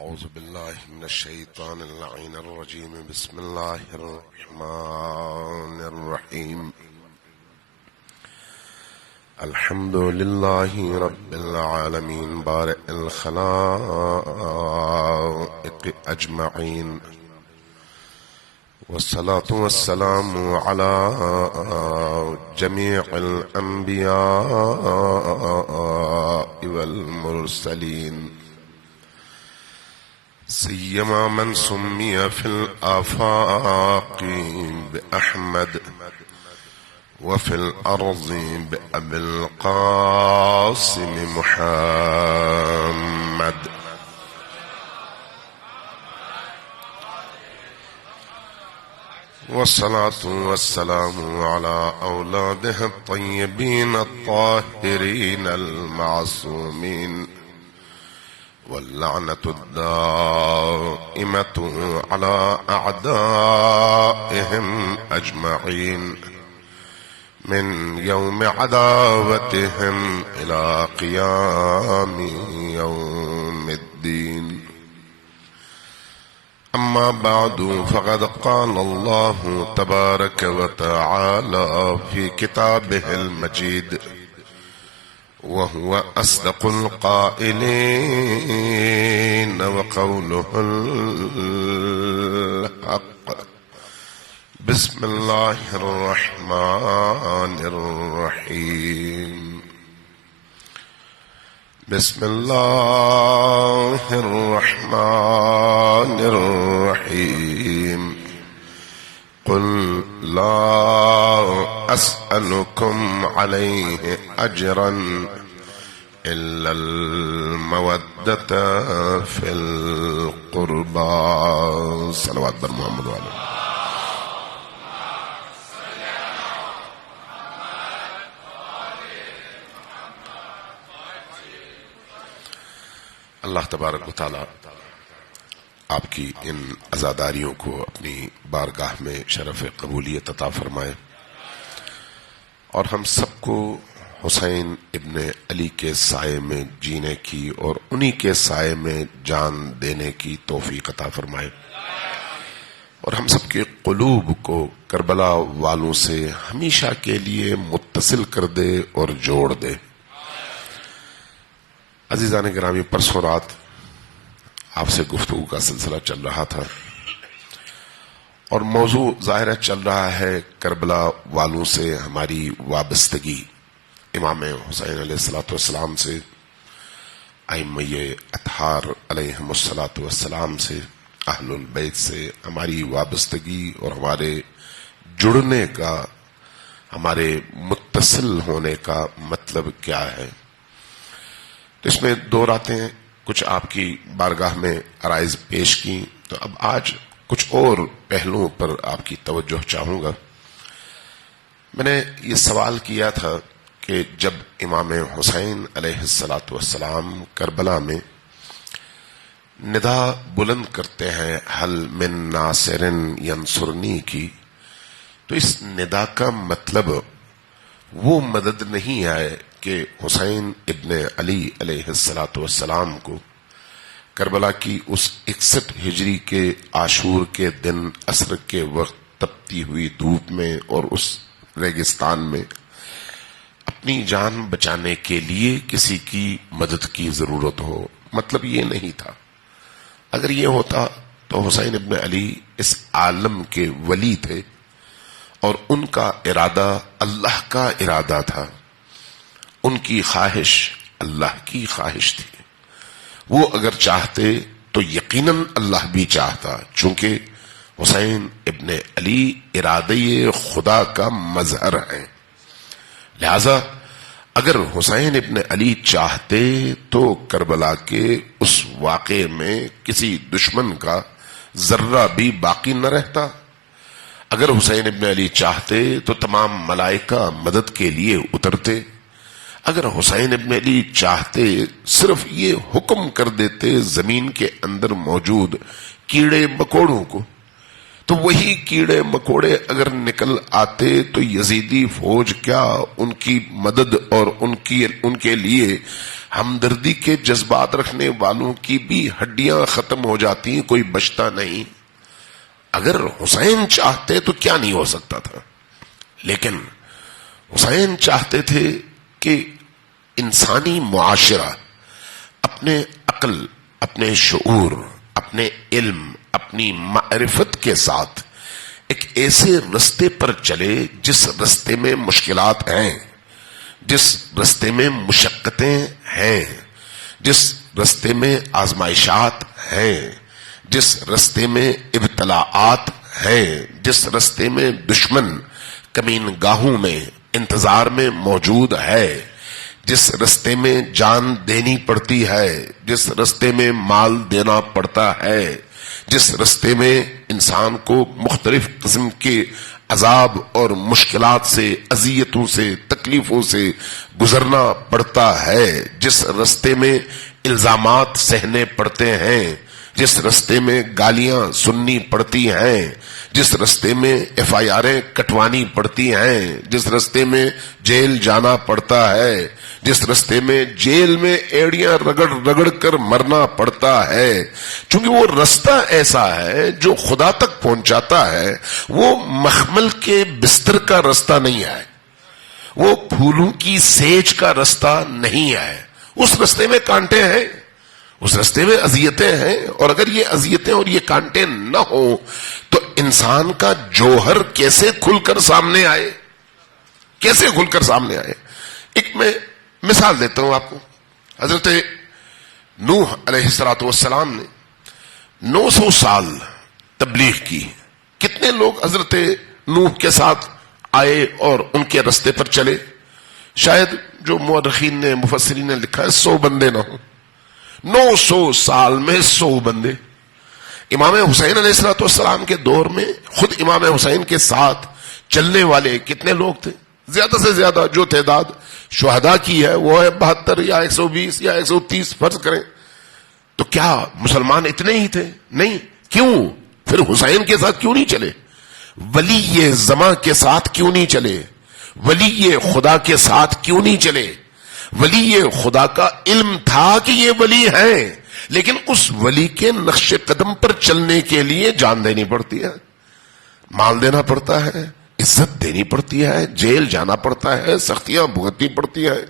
أعوذ بالله من الشيطان اللعين الرجيم. بسم الله الرحمن الرحيم. الحمد لله رب العالمين بارئ الخلائق أجمعين، والصلاة والسلام على جميع الأنبياء والمرسلين، سيما من سمي في الآفاق بأحمد وفي الأرض بأبي القاسم محمد. والصلاة والسلام على أولاده الطيبين الطاهرين المعصومين، واللعنة الدائمة على أعدائهم أجمعين من يوم عداوتهم إلى قيام يوم الدين. أما بعد، فقد قال الله تبارك وتعالى في كتابه المجيد وهو أصدق القائلين وقوله الحق. بسم الله الرحمن الرحيم. بسم الله الرحمن الرحيم. قل لا أسألكم عليه أجرا إلا المودة في القربى. صلوات بر محمد وعلى اللہ تبارک و تعالی آپ کی ان عزاداریوں کو اپنی بارگاہ میں شرف قبولیت عطا فرمائے، اور ہم سب کو حسین ابن علی کے سائے میں جینے کی اور انہی کے سائے میں جان دینے کی توفیق عطا فرمائے، اور ہم سب کے قلوب کو کربلا والوں سے ہمیشہ کے لیے متصل کر دے اور جوڑ دے۔ عزیزان گرامی، پرسوں رات آپ سے گفتگو کا سلسلہ چل رہا تھا، اور موضوع ظاہر چل رہا ہے کربلا والوں سے ہماری وابستگی، امام حسین علیہ السلام سے، ائمہ اطہار علیہم السلام سے، اہل البیت سے ہماری وابستگی اور ہمارے جڑنے کا، ہمارے متصل ہونے کا مطلب کیا ہے۔ اس میں دو راتیں کچھ آپ کی بارگاہ میں عرائض پیش کی، تو اب آج کچھ اور پہلوؤں پر آپ کی توجہ چاہوں گا۔ میں نے یہ سوال کیا تھا کہ جب امام حسین علیہ السلام کربلا میں ندا بلند کرتے ہیں حل من ناصر ینصرنی کی، تو اس ندا کا مطلب وہ مدد نہیں ہے کہ حسین ابن علی علیہ السلام کو کربلا کی اس 61 ہجری کے عاشور کے دن عصر کے وقت تپتی ہوئی دھوپ میں اور اس ریگستان میں اپنی جان بچانے کے لیے کسی کی مدد کی ضرورت ہو۔ مطلب یہ نہیں تھا۔ اگر یہ ہوتا تو حسین ابن علی اس عالم کے ولی تھے، اور ان کا ارادہ اللہ کا ارادہ تھا، ان کی خواہش اللہ کی خواہش تھی۔ وہ اگر چاہتے تو یقیناً اللہ بھی چاہتا، چونکہ حسین ابن علی ارادے خدا کا مظہر ہے۔ لہذا اگر حسین ابن علی چاہتے تو کربلا کے اس واقعے میں کسی دشمن کا ذرہ بھی باقی نہ رہتا۔ اگر حسین ابن علی چاہتے تو تمام ملائکہ مدد کے لیے اترتے۔ اگر حسین ابن علی چاہتے صرف یہ حکم کر دیتے زمین کے اندر موجود کیڑے مکوڑوں کو، تو وہی کیڑے مکوڑے اگر نکل آتے تو یزیدی فوج کیا ان کی مدد اور ان کے لیے ہمدردی کے جذبات رکھنے والوں کی بھی ہڈیاں ختم ہو جاتی ہیں، کوئی بچتا نہیں۔ اگر حسین چاہتے تو کیا نہیں ہو سکتا تھا، لیکن حسین چاہتے تھے کہ انسانی معاشرہ اپنے عقل، اپنے شعور، اپنے علم، اپنی معرفت کے ساتھ ایک ایسے رستے پر چلے جس رستے میں مشکلات ہیں، جس رستے میں مشقتیں ہیں، جس رستے میں آزمائشات ہیں، جس رستے میں ابتلاعات ہیں، جس رستے میں دشمن کمین گاہوں میں انتظار میں موجود ہے، جس رستے میں جان دینی پڑتی ہے، جس رستے میں مال دینا پڑتا ہے، جس رستے میں انسان کو مختلف قسم کے عذاب اور مشکلات سے، اذیتوں سے، تکلیفوں سے گزرنا پڑتا ہے، جس رستے میں الزامات سہنے پڑتے ہیں، جس رستے میں گالیاں سننی پڑتی ہیں، جس رستے میں FIRیں کٹوانی پڑتی ہیں، جس رستے میں جیل جانا پڑتا ہے، جس رستے میں جیل میں ایڑیاں رگڑ رگڑ کر مرنا پڑتا ہے، چونکہ وہ رستہ ایسا ہے جو خدا تک پہنچاتا ہے، وہ مخمل کے بستر کا رستہ نہیں ہے، وہ پھولوں کی سیج کا رستہ نہیں ہے، اس رستے میں کانٹے ہیں، اس رستے میں اذیتیں ہیں، اور اگر یہ اذیتیں اور یہ کانٹے نہ ہوں تو انسان کا جوہر کیسے کھل کر سامنے آئے، کیسے کھل کر سامنے آئے۔ ایک میں مثال دیتا ہوں آپ کو۔ حضرت نوح علیہ السلام نے 900 سال تبلیغ کی۔ کتنے لوگ حضرت نوح کے ساتھ آئے اور ان کے رستے پر چلے؟ شاید جو مورخین نے، مفسرین نے لکھا ہے 100 بندے نہ ہوں۔ 900 سال میں 100 بندے۔ امام حسین علیہ السلام کے دور میں خود امام حسین کے ساتھ چلنے والے کتنے لوگ تھے؟ زیادہ سے زیادہ جو تعداد شہداء کی ہے وہ ہے 72 یا 120 یا 130 فرض کریں، تو کیا مسلمان اتنے ہی تھے؟ نہیں۔ کیوں؟ پھر حسین کے ساتھ کیوں نہیں چلے؟ ولی زماں کے ساتھ کیوں نہیں چلے؟ ولی خدا کے ساتھ کیوں نہیں چلے؟ ولی خدا کا علم تھا کہ یہ ولی ہیں، لیکن اس ولی کے نقش قدم پر چلنے کے لیے جان دینی پڑتی ہے، مال دینا پڑتا ہے، عزت دینی پڑتی ہے، جیل جانا پڑتا ہے، سختیاں بھگتنی پڑتی ہے۔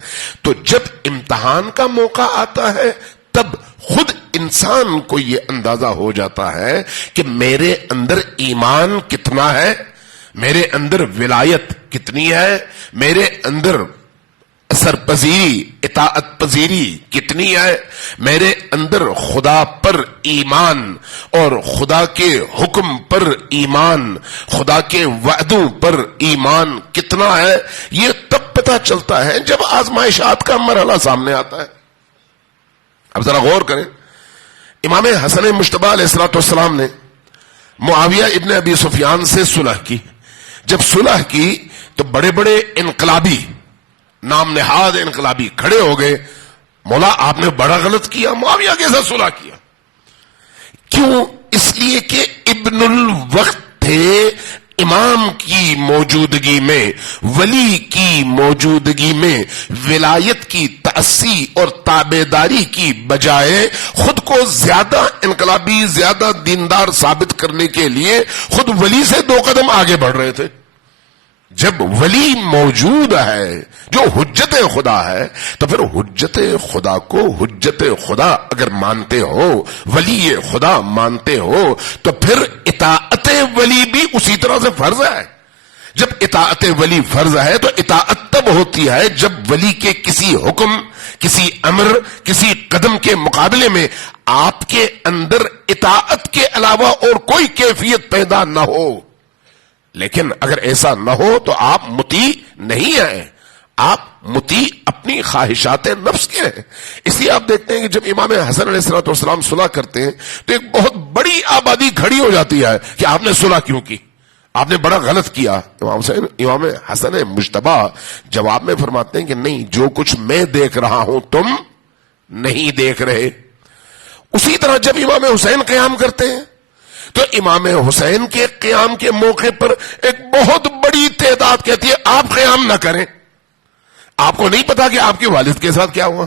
تو جب امتحان کا موقع آتا ہے تب خود انسان کو یہ اندازہ ہو جاتا ہے کہ میرے اندر ایمان کتنا ہے، میرے اندر ولایت کتنی ہے، میرے اندر اثر پذیری، اطاعت پذیری کتنی ہے، میرے اندر خدا پر ایمان اور خدا کے حکم پر ایمان، خدا کے وعدوں پر ایمان کتنا ہے۔ یہ تب پتہ چلتا ہے جب آزمائشات کا مرحلہ سامنے آتا ہے۔ اب ذرا غور کریں، امام حسن مجتبی علیہ السلام نے معاویہ ابن ابی سفیان سے صلح کی۔ جب صلح کی تو بڑے بڑے انقلابی، نام نہاد انقلابی کھڑے ہو گئے، مولا آپ نے بڑا غلط کیا، معاویہ کے ساتھ صلح کیا۔ کیوں؟ اس لیے کہ ابن الوقت تھے، امام کی موجودگی میں، ولی کی موجودگی میں ولایت کی تأسی اور تابعداری کی بجائے خود کو زیادہ انقلابی، زیادہ دیندار ثابت کرنے کے لیے خود ولی سے 2 قدم آگے بڑھ رہے تھے۔ جب ولی موجود ہے جو حجت خدا ہے تو پھر حجت خدا کو حجت خدا اگر مانتے ہو، ولی خدا مانتے ہو، تو پھر اطاعت ولی بھی اسی طرح سے فرض ہے۔ جب اطاعت ولی فرض ہے تو اطاعت تب ہوتی ہے جب ولی کے کسی حکم، کسی امر، کسی قدم کے مقابلے میں آپ کے اندر اطاعت کے علاوہ اور کوئی کیفیت پیدا نہ ہو۔ لیکن اگر ایسا نہ ہو تو آپ مطیع نہیں ہیں، آپ مطیع اپنی خواہشات نفس کے ہیں۔ اس لیے آپ دیکھتے ہیں کہ جب امام حسن علیہ السلام صلح کرتے ہیں تو ایک بہت بڑی آبادی کھڑی ہو جاتی ہے کہ آپ نے صلح کیوں کی، آپ نے بڑا غلط کیا۔ امام حسن مجتبی جواب میں فرماتے ہیں کہ نہیں، جو کچھ میں دیکھ رہا ہوں تم نہیں دیکھ رہے۔ اسی طرح جب امام حسین قیام کرتے ہیں تو امام حسین کے قیام کے موقع پر ایک بہت بڑی تعداد کہتی ہے آپ قیام نہ کریں۔ آپ کو نہیں پتا کہ آپ کے والد کے ساتھ کیا ہوا،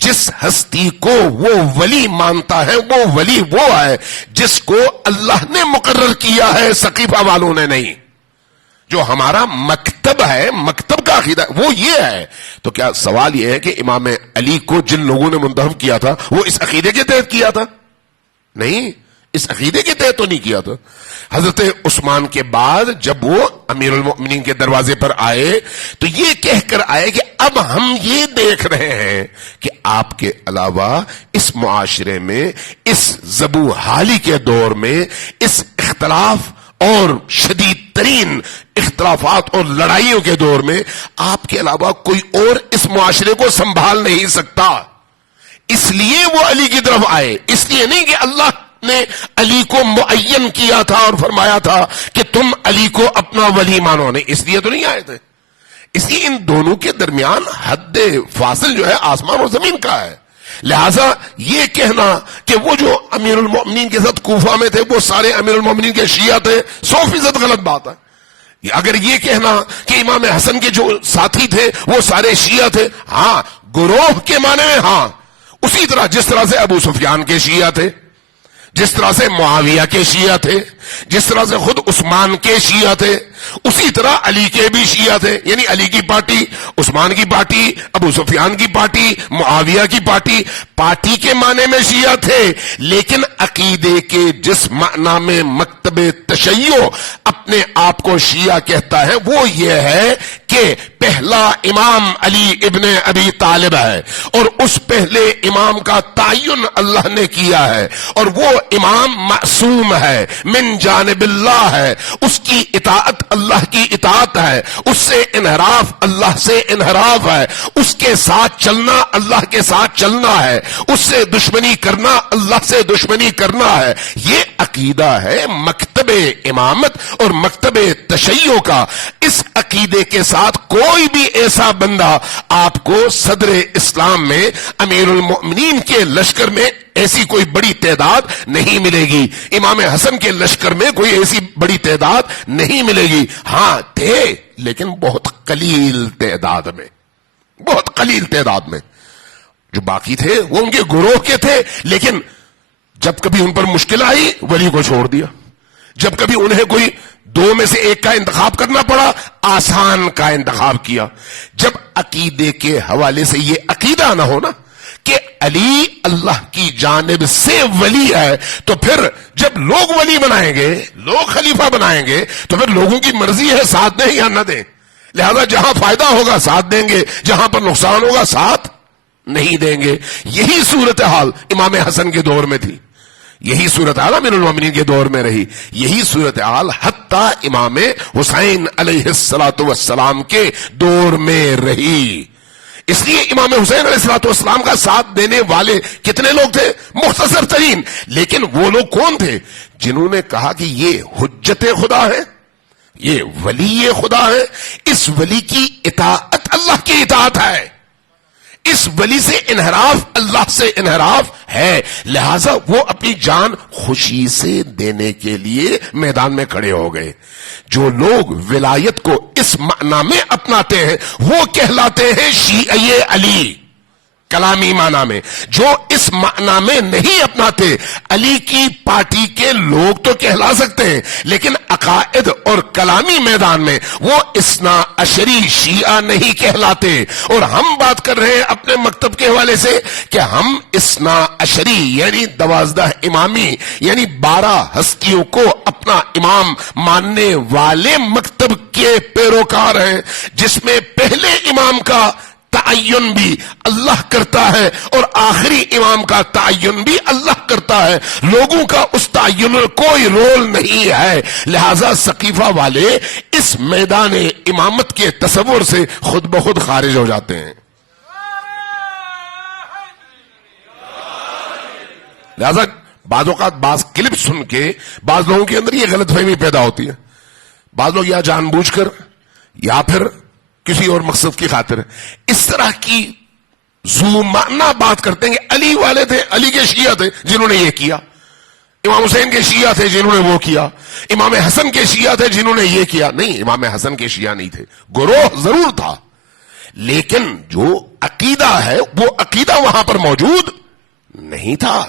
جس ہستی کو وہ ولی مانتا ہے وہ ولی وہ ہے جس کو اللہ نے مقرر کیا ہے، سقیفہ والوں نے نہیں۔ جو ہمارا مکتب ہے، مکتب کا عقیدہ وہ یہ ہے۔ تو کیا سوال یہ ہے کہ امام علی کو جن لوگوں نے منتخب کیا تھا وہ اس عقیدے کے تحت کیا تھا؟ نہیں، اس عقیدے کے تحت تو نہیں کیا تھا۔ حضرت عثمان کے بعد جب وہ امیر المؤمنین کے دروازے پر آئے تو یہ کہہ کر آئے کہ اب ہم یہ دیکھ رہے ہیں کہ آپ کے علاوہ اس معاشرے میں، اس ذبو حالی کے دور میں، اس اختلاف اور شدید ترین اختلافات اور لڑائیوں کے دور میں آپ کے علاوہ کوئی اور اس معاشرے کو سنبھال نہیں سکتا۔ اس لیے وہ علی کی طرف آئے، اس لیے نہیں کہ اللہ نے علی کو معین کیا تھا اور فرمایا تھا کہ تم علی کو اپنا ولی مانو، نہیں، اس لیے تو نہیں آئے تھے۔ اس لیے ان دونوں کے درمیان حد فاصل جو ہے آسمان اور زمین کا ہے۔ لہذا یہ کہنا کہ وہ جو امیر المؤمنین کے ساتھ کوفہ میں تھے وہ سارے امیر المؤمنین کے شیعہ تھے، 100% غلط بات ہے۔ اگر یہ کہنا کہ امام حسن کے جو ساتھی تھے وہ سارے شیعہ تھے، ہاں گروہ کے معنی میں ہاں، اسی طرح جس طرح سے ابو سفیان کے شیعہ تھے، جس طرح سے معاویہ کے شیعہ تھے، جس طرح سے خود عثمان کے شیعہ تھے، اسی طرح علی کے بھی شیعہ تھے، یعنی علی کی پارٹی، عثمان کی پارٹی، ابو سفیان کی پارٹی، معاویہ کی پارٹی، پارٹی کے معنی میں شیعہ تھے، لیکن عقیدے کے جس معنی میں مکتب تشیع اپنے آپ کو شیعہ کہتا ہے وہ یہ ہے کہ پہلا امام علی ابن ابی طالب ہے، اور اس پہلے امام کا تعین اللہ نے کیا ہے، اور وہ امام معصوم ہے، من جانب اللہ ہے، اس کی اطاعت اللہ کی اطاعت ہے، اس سے انحراف اللہ سے انحراف ہے، اس کے ساتھ چلنا اللہ کے ساتھ چلنا ہے، اس سے دشمنی کرنا اللہ سے دشمنی کرنا ہے۔ یہ عقیدہ ہے مکتب امامت اور مکتب تشیع کا۔ اس عقیدے کے ساتھ کوئی بھی ایسا بندہ آپ کو صدر اسلام میں امیر المؤمنین کے لشکر میں ایسی کوئی بڑی تعداد نہیں ملے گی، امام حسن کے لشکر میں کوئی ایسی بڑی تعداد نہیں ملے گی۔ ہاں تھے، لیکن بہت قلیل تعداد میں، بہت قلیل تعداد میں۔ جو باقی تھے وہ ان کے گروہ کے تھے، لیکن جب کبھی ان پر مشکل آئی ولی کو چھوڑ دیا، جب کبھی انہیں کوئی دو میں سے ایک کا انتخاب کرنا پڑا آسان کا انتخاب کیا۔ جب عقیدے کے حوالے سے یہ عقیدہ نہ ہونا کہ علی اللہ کی جانب سے ولی ہے، تو پھر جب لوگ ولی بنائیں گے، لوگ خلیفہ بنائیں گے، تو پھر لوگوں کی مرضی ہے ساتھ دیں یا نہ دیں۔ لہذا جہاں فائدہ ہوگا ساتھ دیں گے، جہاں پر نقصان ہوگا ساتھ نہیں دیں گے۔ یہی صورتحال امام حسن کے دور میں تھی، یہی صورتحال امیر المومنین کے دور میں رہی، یہی صورتحال حتیٰ امام حسین علیہ السلام کے دور میں رہی۔ اس لیے امام حسین علیہ السلام کا ساتھ دینے والے کتنے لوگ تھے؟ مختصر ترین، لیکن وہ لوگ کون تھے؟ جنہوں نے کہا کہ یہ حجت خدا ہے، یہ ولی خدا ہے، اس ولی کی اطاعت اللہ کی اطاعت ہے، اس ولی سے انحراف اللہ سے انحراف ہے، لہذا وہ اپنی جان خوشی سے دینے کے لیے میدان میں کھڑے ہو گئے۔ جو لوگ ولایت کو اس معنی میں اپناتے ہیں وہ کہلاتے ہیں شیعہ علی کلامی معنی میں، جو اس معنی میں نہیں اپناتے علی کی پارٹی کے لوگ تو کہلا سکتے ہیں، لیکن عقائد اور کلامی میدان میں وہ اثنا عشری شیعہ نہیں کہلاتے۔ اور ہم بات کر رہے ہیں اپنے مکتب کے حوالے سے کہ ہم اثنا عشری یعنی 12 امامی یعنی 12 ہستیوں کو اپنا امام ماننے والے مکتب کے پیروکار ہیں، جس میں پہلے امام کا تعین بھی اللہ کرتا ہے اور آخری امام کا تعین بھی اللہ کرتا ہے، لوگوں کا اس تعین میں کوئی رول نہیں ہے۔ لہذا سقیفہ والے اس میدان امامت کے تصور سے خود بخود خارج ہو جاتے ہیں۔ لہذا بعض اوقات بعض کلپ سن کے بعض لوگوں کے اندر یہ غلط فہمی پیدا ہوتی ہے، بعض لوگ یا جان بوجھ کر یا پھر کسی اور مقصد کی خاطر اس طرح کی ذو معنی بات کرتے ہیں کہ علی والے تھے، علی کے شیعہ تھے جنہوں نے یہ کیا، امام حسین کے شیعہ تھے جنہوں نے وہ کیا، امام حسن کے شیعہ تھے جنہوں نے یہ کیا۔ نہیں، امام حسن کے شیعہ نہیں تھے، گروہ ضرور تھا، لیکن جو عقیدہ ہے وہ عقیدہ وہاں پر موجود نہیں تھا.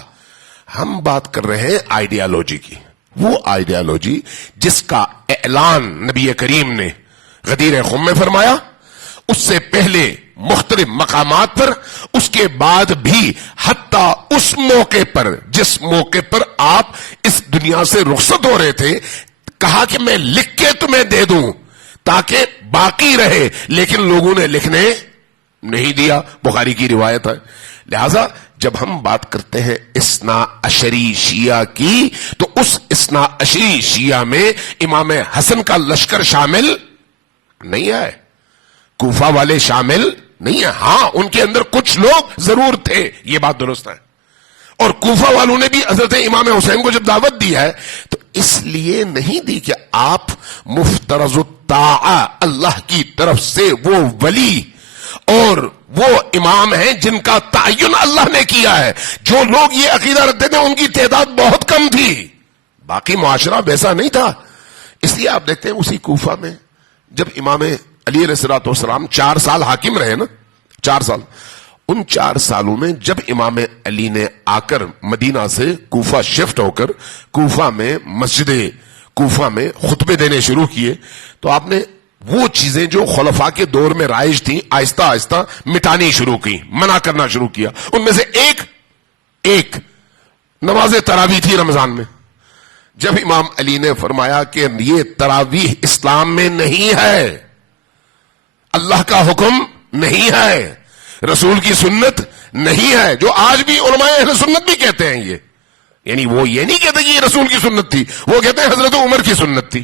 ہم بات کر رہے ہیں آئیڈیالوجی کی. وہ آئیڈیالوجی جس کا اعلان نبی کریم نے غدیر خم میں فرمایا, اس سے پہلے مختلف مقامات پر, اس کے بعد بھی حتیٰ اس موقع پر جس موقع پر آپ اس دنیا سے رخصت ہو رہے تھے, کہا کہ میں لکھ کے تمہیں دے دوں تاکہ باقی رہے, لیکن لوگوں نے لکھنے نہیں دیا. بخاری کی روایت ہے. لہذا جب ہم بات کرتے ہیں اثنا عشری شیعہ کی, تو اس اثنا عشری شیعہ میں امام حسن کا لشکر شامل نہیں ہے, کوفہ والے شامل نہیں ہے. ہاں ان کے اندر کچھ لوگ ضرور تھے, یہ بات درست ہے, اور کوفہ والوں نے بھی حضرت امام حسین کو جب دعوت دی ہے تو اس لیے نہیں دی کہ آپ مفترض الطاعہ اللہ کی طرف سے وہ ولی اور وہ امام ہیں جن کا تعین اللہ نے کیا ہے. جو لوگ یہ عقیدہ رکھتے تھے ان کی تعداد بہت کم تھی, باقی معاشرہ ویسا نہیں تھا. اس لیے آپ دیکھتے ہیں اسی کوفہ میں جب امام علی علیہ الصلوۃ والسلام 4 سال حاکم رہے نا, 4 سال, ان 4 سالوں میں جب امام علی نے آ کر مدینہ سے کوفہ شفٹ ہو کر کوفہ میں مسجد کوفہ میں خطبے دینے شروع کیے, تو آپ نے وہ چیزیں جو خلفاء کے دور میں رائج تھیں آہستہ آہستہ مٹانی شروع کی, منع کرنا شروع کیا. ان میں سے ایک نماز تراویح تھی رمضان میں. جب امام علی نے فرمایا کہ یہ تراویح اسلام میں نہیں ہے, اللہ کا حکم نہیں ہے, رسول کی سنت نہیں ہے, جو آج بھی علماء اہل سنت بھی کہتے ہیں, یہ یعنی وہ یہ نہیں کہتے کہ یہ رسول کی سنت تھی, وہ کہتے ہیں حضرت عمر کی سنت تھی.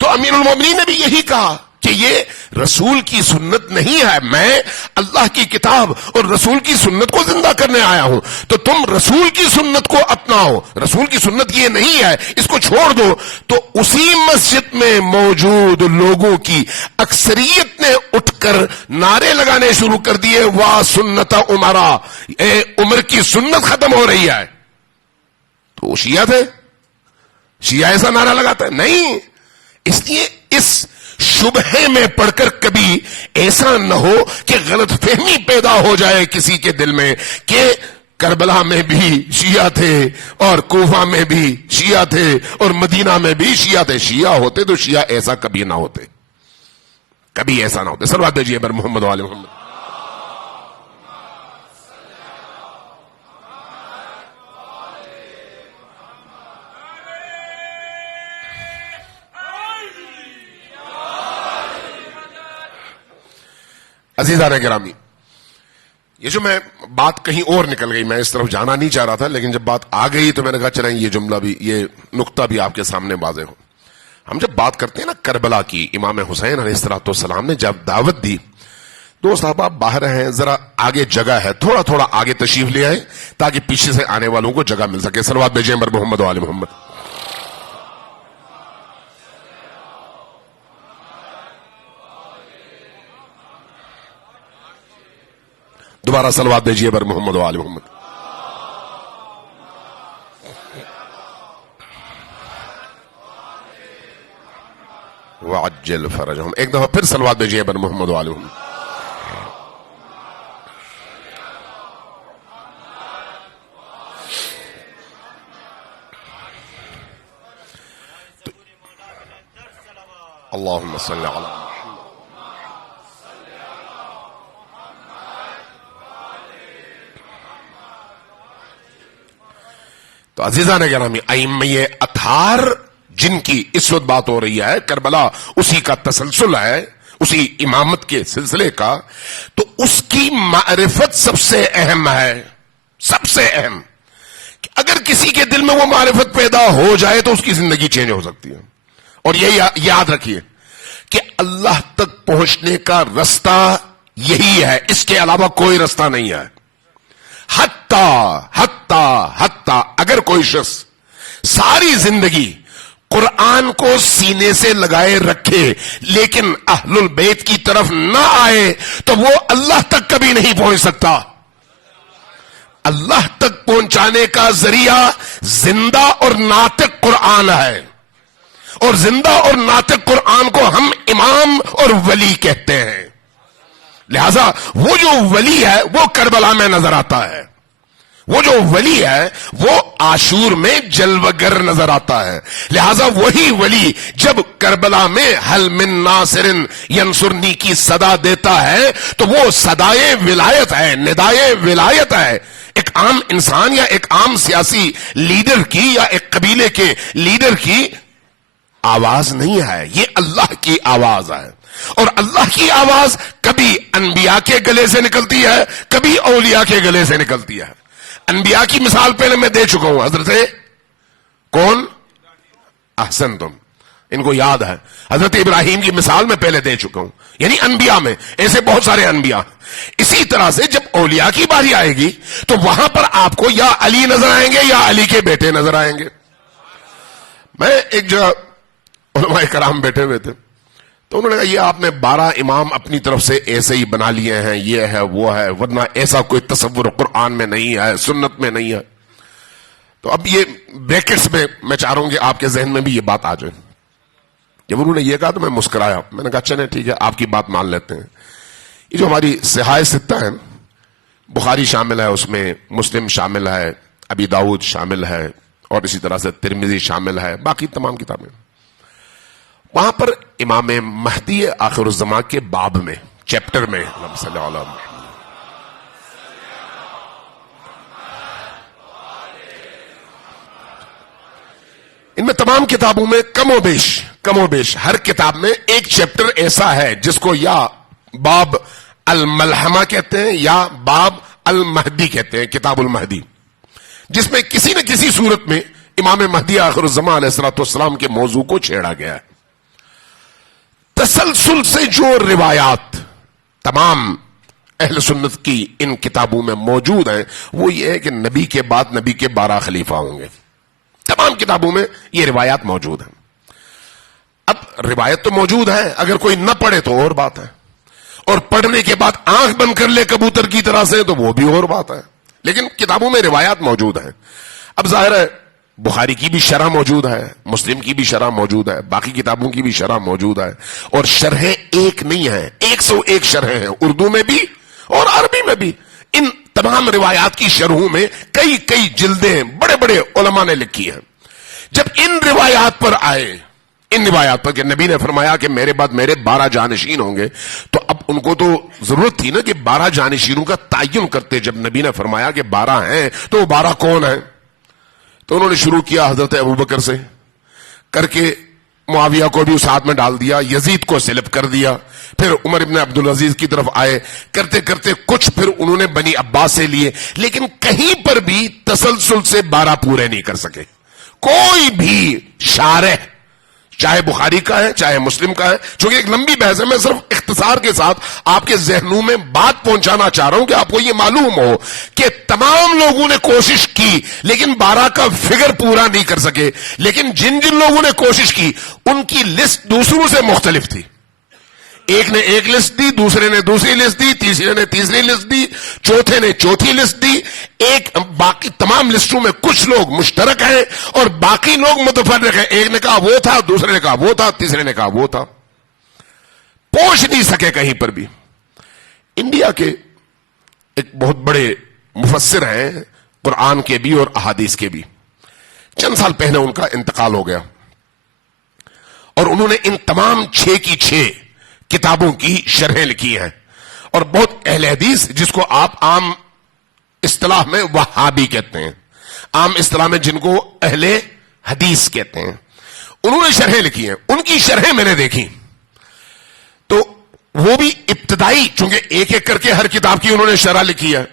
تو امیر المومنین نے بھی یہی کہا کہ یہ رسول کی سنت نہیں ہے, میں اللہ کی کتاب اور رسول کی سنت کو زندہ کرنے آیا ہوں, تو تم رسول کی سنت کو اپناؤ, رسول کی سنت یہ نہیں ہے, اس کو چھوڑ دو. تو اسی مسجد میں موجود لوگوں کی اکثریت نے اٹھ کر نعرے لگانے شروع کر دیے, واہ سنت عمرہ, اے عمر کی سنت ختم ہو رہی ہے. تو وہ شیعہ تھے, شیعہ ایسا نعرہ لگاتا ہے نہیں. اس لیے اس شبہے میں پڑھ کر کبھی ایسا نہ ہو کہ غلط فہمی پیدا ہو جائے کسی کے دل میں کہ کربلا میں بھی شیعہ تھے اور کوفہ میں بھی شیعہ تھے اور مدینہ میں بھی شیعہ تھے. شیعہ ہوتے تو شیعہ ایسا کبھی نہ ہوتے, کبھی ایسا نہ ہوتے. صلوات بھیجیے پر محمد وآل محمد. عزیزان گرامی, یہ جو میں بات کہیں اور نکل گئی, میں اس طرف جانا نہیں چاہ رہا تھا, لیکن جب بات آ گئی تو میں نے کہا چلیں یہ جملہ بھی, یہ نقطہ بھی آپ کے سامنے واضح ہو. ہم جب بات کرتے ہیں نا کربلا کی, امام حسین علیہ الصلوۃ والسلام نے جب دعوت دی, دو صحابہ باہر ہیں, ذرا آگے جگہ ہے, تھوڑا تھوڑا آگے تشریف لے آئے تاکہ پیچھے سے آنے والوں کو جگہ مل سکے. صلوات بھیجیں پر محمد وآل محمد. دوبارہ صلوات بھیجیے پر محمد وآل محمد. وعجل فرجهم. ایک دفعہ پھر صلوات بھیجیے پر محمد وآل محمد. اللہم صلی علی محمد. تو عزیزان گرامی, ائمہ اطہار جن کی اس وقت بات ہو رہی ہے, کربلا اسی کا تسلسل ہے, اسی امامت کے سلسلے کا, تو اس کی معرفت سب سے اہم ہے, سب سے اہم. کہ اگر کسی کے دل میں وہ معرفت پیدا ہو جائے تو اس کی زندگی چینج ہو سکتی ہے. اور یہ یاد رکھیے کہ اللہ تک پہنچنے کا رستہ یہی ہے, اس کے علاوہ کوئی رستہ نہیں ہے. حتی اگر کوئی شخص ساری زندگی قرآن کو سینے سے لگائے رکھے لیکن اہل البیت کی طرف نہ آئے تو وہ اللہ تک کبھی نہیں پہنچ سکتا. اللہ تک پہنچانے کا ذریعہ زندہ اور ناطق قرآن ہے, اور زندہ اور ناطق قرآن کو ہم امام اور ولی کہتے ہیں. لہذا وہ جو ولی ہے وہ کربلا میں نظر آتا ہے، وہ جو ولی ہے وہ عاشور میں جلوگر نظر آتا ہے. لہذا وہی ولی جب کربلا میں حل من ناصر ینصرنی کی صدا دیتا ہے تو وہ صدائے ولایت ہے، ندائے ولایت ہے. ایک عام انسان یا ایک عام سیاسی لیڈر کی یا ایک قبیلے کے لیڈر کی آواز نہیں ہے، یہ اللہ کی آواز ہے. اور اللہ کی آواز کبھی انبیاء کے گلے سے نکلتی ہے، کبھی اولیاء کے گلے سے نکلتی ہے. انبیاء کی مثال پہلے میں دے چکا ہوں، حضرت کون؟ احسنتم، ان کو یاد ہے. حضرت ابراہیم کی مثال میں پہلے دے چکا ہوں، یعنی انبیاء میں ایسے بہت سارے انبیاء. اسی طرح سے جب اولیاء کی باری آئے گی تو وہاں پر آپ کو یا علی نظر آئیں گے یا علی کے بیٹے نظر آئیں گے. میں ایک جگہ علماء کرام بیٹھے ہوئے تھے تو انہوں نے کہا یہ آپ نے 12 امام اپنی طرف سے ایسے ہی بنا لیے ہیں، یہ ہے وہ ہے، ورنہ ایسا کوئی تصور قرآن میں نہیں ہے، سنت میں نہیں ہے. تو اب یہ بریکٹس میں چاہ رہا ہوں کہ آپ کے ذہن میں بھی یہ بات آ جائے. جب انہوں نے یہ کہا تو میں مسکرایا، میں نے کہا چلیں ٹھیک ہے آپ کی بات مان لیتے ہیں. یہ جو ہماری صحائح ستہ ہے، بخاری شامل ہے، اس میں مسلم شامل ہے، ابی داؤد شامل ہے، اور اسی طرح سے ترمذی شامل ہے، باقی تمام کتابیں. وہاں پر امام مہدی آخر الزمان کے باب میں، چیپٹر میں، اللہم صلی اللہ علیہ وسلم، ان میں تمام کتابوں میں کم و بیش ہر کتاب میں ایک چیپٹر ایسا ہے جس کو یا باب الملحمہ کہتے ہیں یا باب المہدی کہتے ہیں، کتاب المہدی، جس میں کسی نہ کسی صورت میں امام مہدی آخر الزمان علیہ الصلوۃ والسلام کے موضوع کو چھیڑا گیا ہے. تسلسل سے جو روایات تمام اہل سنت کی ان کتابوں میں موجود ہیں وہ یہ ہے کہ نبی کے بعد نبی کے 12 خلیفہ ہوں گے. تمام کتابوں میں یہ روایات موجود ہیں. اب روایت تو موجود ہے، اگر کوئی نہ پڑھے تو اور بات ہے، اور پڑھنے کے بعد آنکھ بند کر لے کبوتر کی طرح سے تو وہ بھی اور بات ہے. لیکن کتابوں میں روایات موجود ہیں. اب ظاہر ہے بخاری کی بھی شرح موجود ہے، مسلم کی بھی شرح موجود ہے، باقی کتابوں کی بھی شرح موجود ہے، اور شرحیں ایک نہیں ہیں، 101 شرحیں ہیں، اردو میں بھی اور عربی میں بھی. ان تمام روایات کی شرحوں میں کئی جلدیں بڑے بڑے علماء نے لکھی ہیں. جب ان روایات پر آئے، ان روایات پر کہ نبی نے فرمایا کہ میرے بعد میرے 12 جانشین ہوں گے، تو اب ان کو تو ضرورت تھی نا کہ 12 جانشینوں کا تعین کرتے. جب نبی نے فرمایا کہ 12 ہیں تو وہ 12 کون ہیں؟ تو انہوں نے شروع کیا حضرت ابوبکر سے، کر کے معاویہ کو بھی اس ہاتھ میں ڈال دیا، یزید کو سلب کر دیا، پھر عمر ابن عبدالعزیز کی طرف آئے، کرتے کرتے کچھ پھر انہوں نے بنی عباس سے لیے، لیکن کہیں پر بھی تسلسل سے 12 پورے نہیں کر سکے. کوئی بھی شارح، چاہے بخاری کا ہے چاہے مسلم کا ہے، چونکہ ایک لمبی بحث ہے، میں صرف اختصار کے ساتھ آپ کے ذہنوں میں بات پہنچانا چاہ رہا ہوں کہ آپ کو یہ معلوم ہو کہ تمام لوگوں نے کوشش کی لیکن 12 کا فگر پورا نہیں کر سکے. لیکن جن لوگوں نے کوشش کی ان کی لسٹ دوسروں سے مختلف تھی. ایک نے ایک لسٹ دی، دوسرے نے دوسری لسٹ دی، تیسرے نے تیسری لسٹ دی، چوتھے نے چوتھی لسٹ دی. باقی تمام لسٹوں میں کچھ لوگ مشترک ہیں اور باقی لوگ متفرق ہیں. ایک نے کہا وہ تھا، دوسرے نے کہا وہ تھا، تیسرے نے کہا وہ تھا. پہنچ نہیں سکے کہیں پر بھی. انڈیا کے ایک بہت بڑے مفسر ہیں قرآن کے بھی اور احادیث کے بھی، چند سال پہلے ان کا انتقال ہو گیا، اور انہوں نے ان تمام 6 کی 6 کتابوں کی شرحیں لکھی ہیں. اور بہت اہل حدیث، جس کو آپ عام اصطلاح میں وہابی کہتے ہیں، عام اصطلاح میں جن کو اہل حدیث کہتے ہیں، انہوں نے شرحیں لکھی ہیں. ان کی شرحیں میں نے دیکھی تو وہ بھی ابتدائی، چونکہ ایک ایک کر کے ہر کتاب کی انہوں نے شرح لکھی ہے،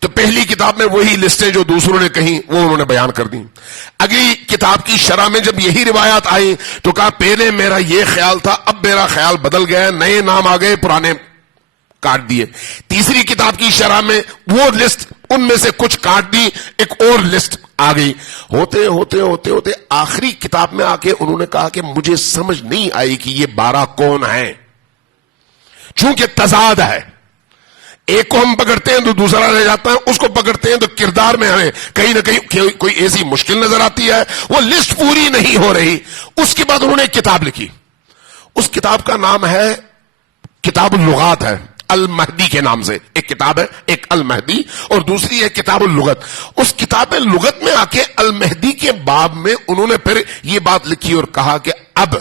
تو پہلی کتاب میں وہی لسٹیں جو دوسروں نے کہیں وہ انہوں نے بیان کر دی. اگلی کتاب کی شرح میں جب یہی روایات آئی تو کہا پہلے میرا یہ خیال تھا، اب میرا خیال بدل گیا، نئے نام آ گئے، پرانے کاٹ دیے. تیسری کتاب کی شرح میں وہ لسٹ، ان میں سے کچھ کاٹ دی، ایک اور لسٹ آ گئی. ہوتے ہوتے ہوتے ہوتے آخری کتاب میں آ کے انہوں نے کہا کہ مجھے سمجھ نہیں آئی کہ یہ 12 کون ہیں، چونکہ تضاد ہے. ایک کو ہم پکڑتے ہیں تو دوسرا رہ جاتا ہے، اس کو پکڑتے ہیں تو کردار میں ہمیں کہیں نہ کہیں کوئی ایسی مشکل نظر آتی ہے، وہ لسٹ پوری نہیں ہو رہی. اس کے بعد انہوں نے ایک کتاب لکھی، اس کتاب کا نام ہے کتاب اللغات ہے، المہدی کے نام سے ایک کتاب ہے، ایک المہدی، اور دوسری ہے کتاب اللغت۔ اس کتاب لغت میں آ کے المہدی کے باب میں انہوں نے پھر یہ بات لکھی اور کہا کہ اب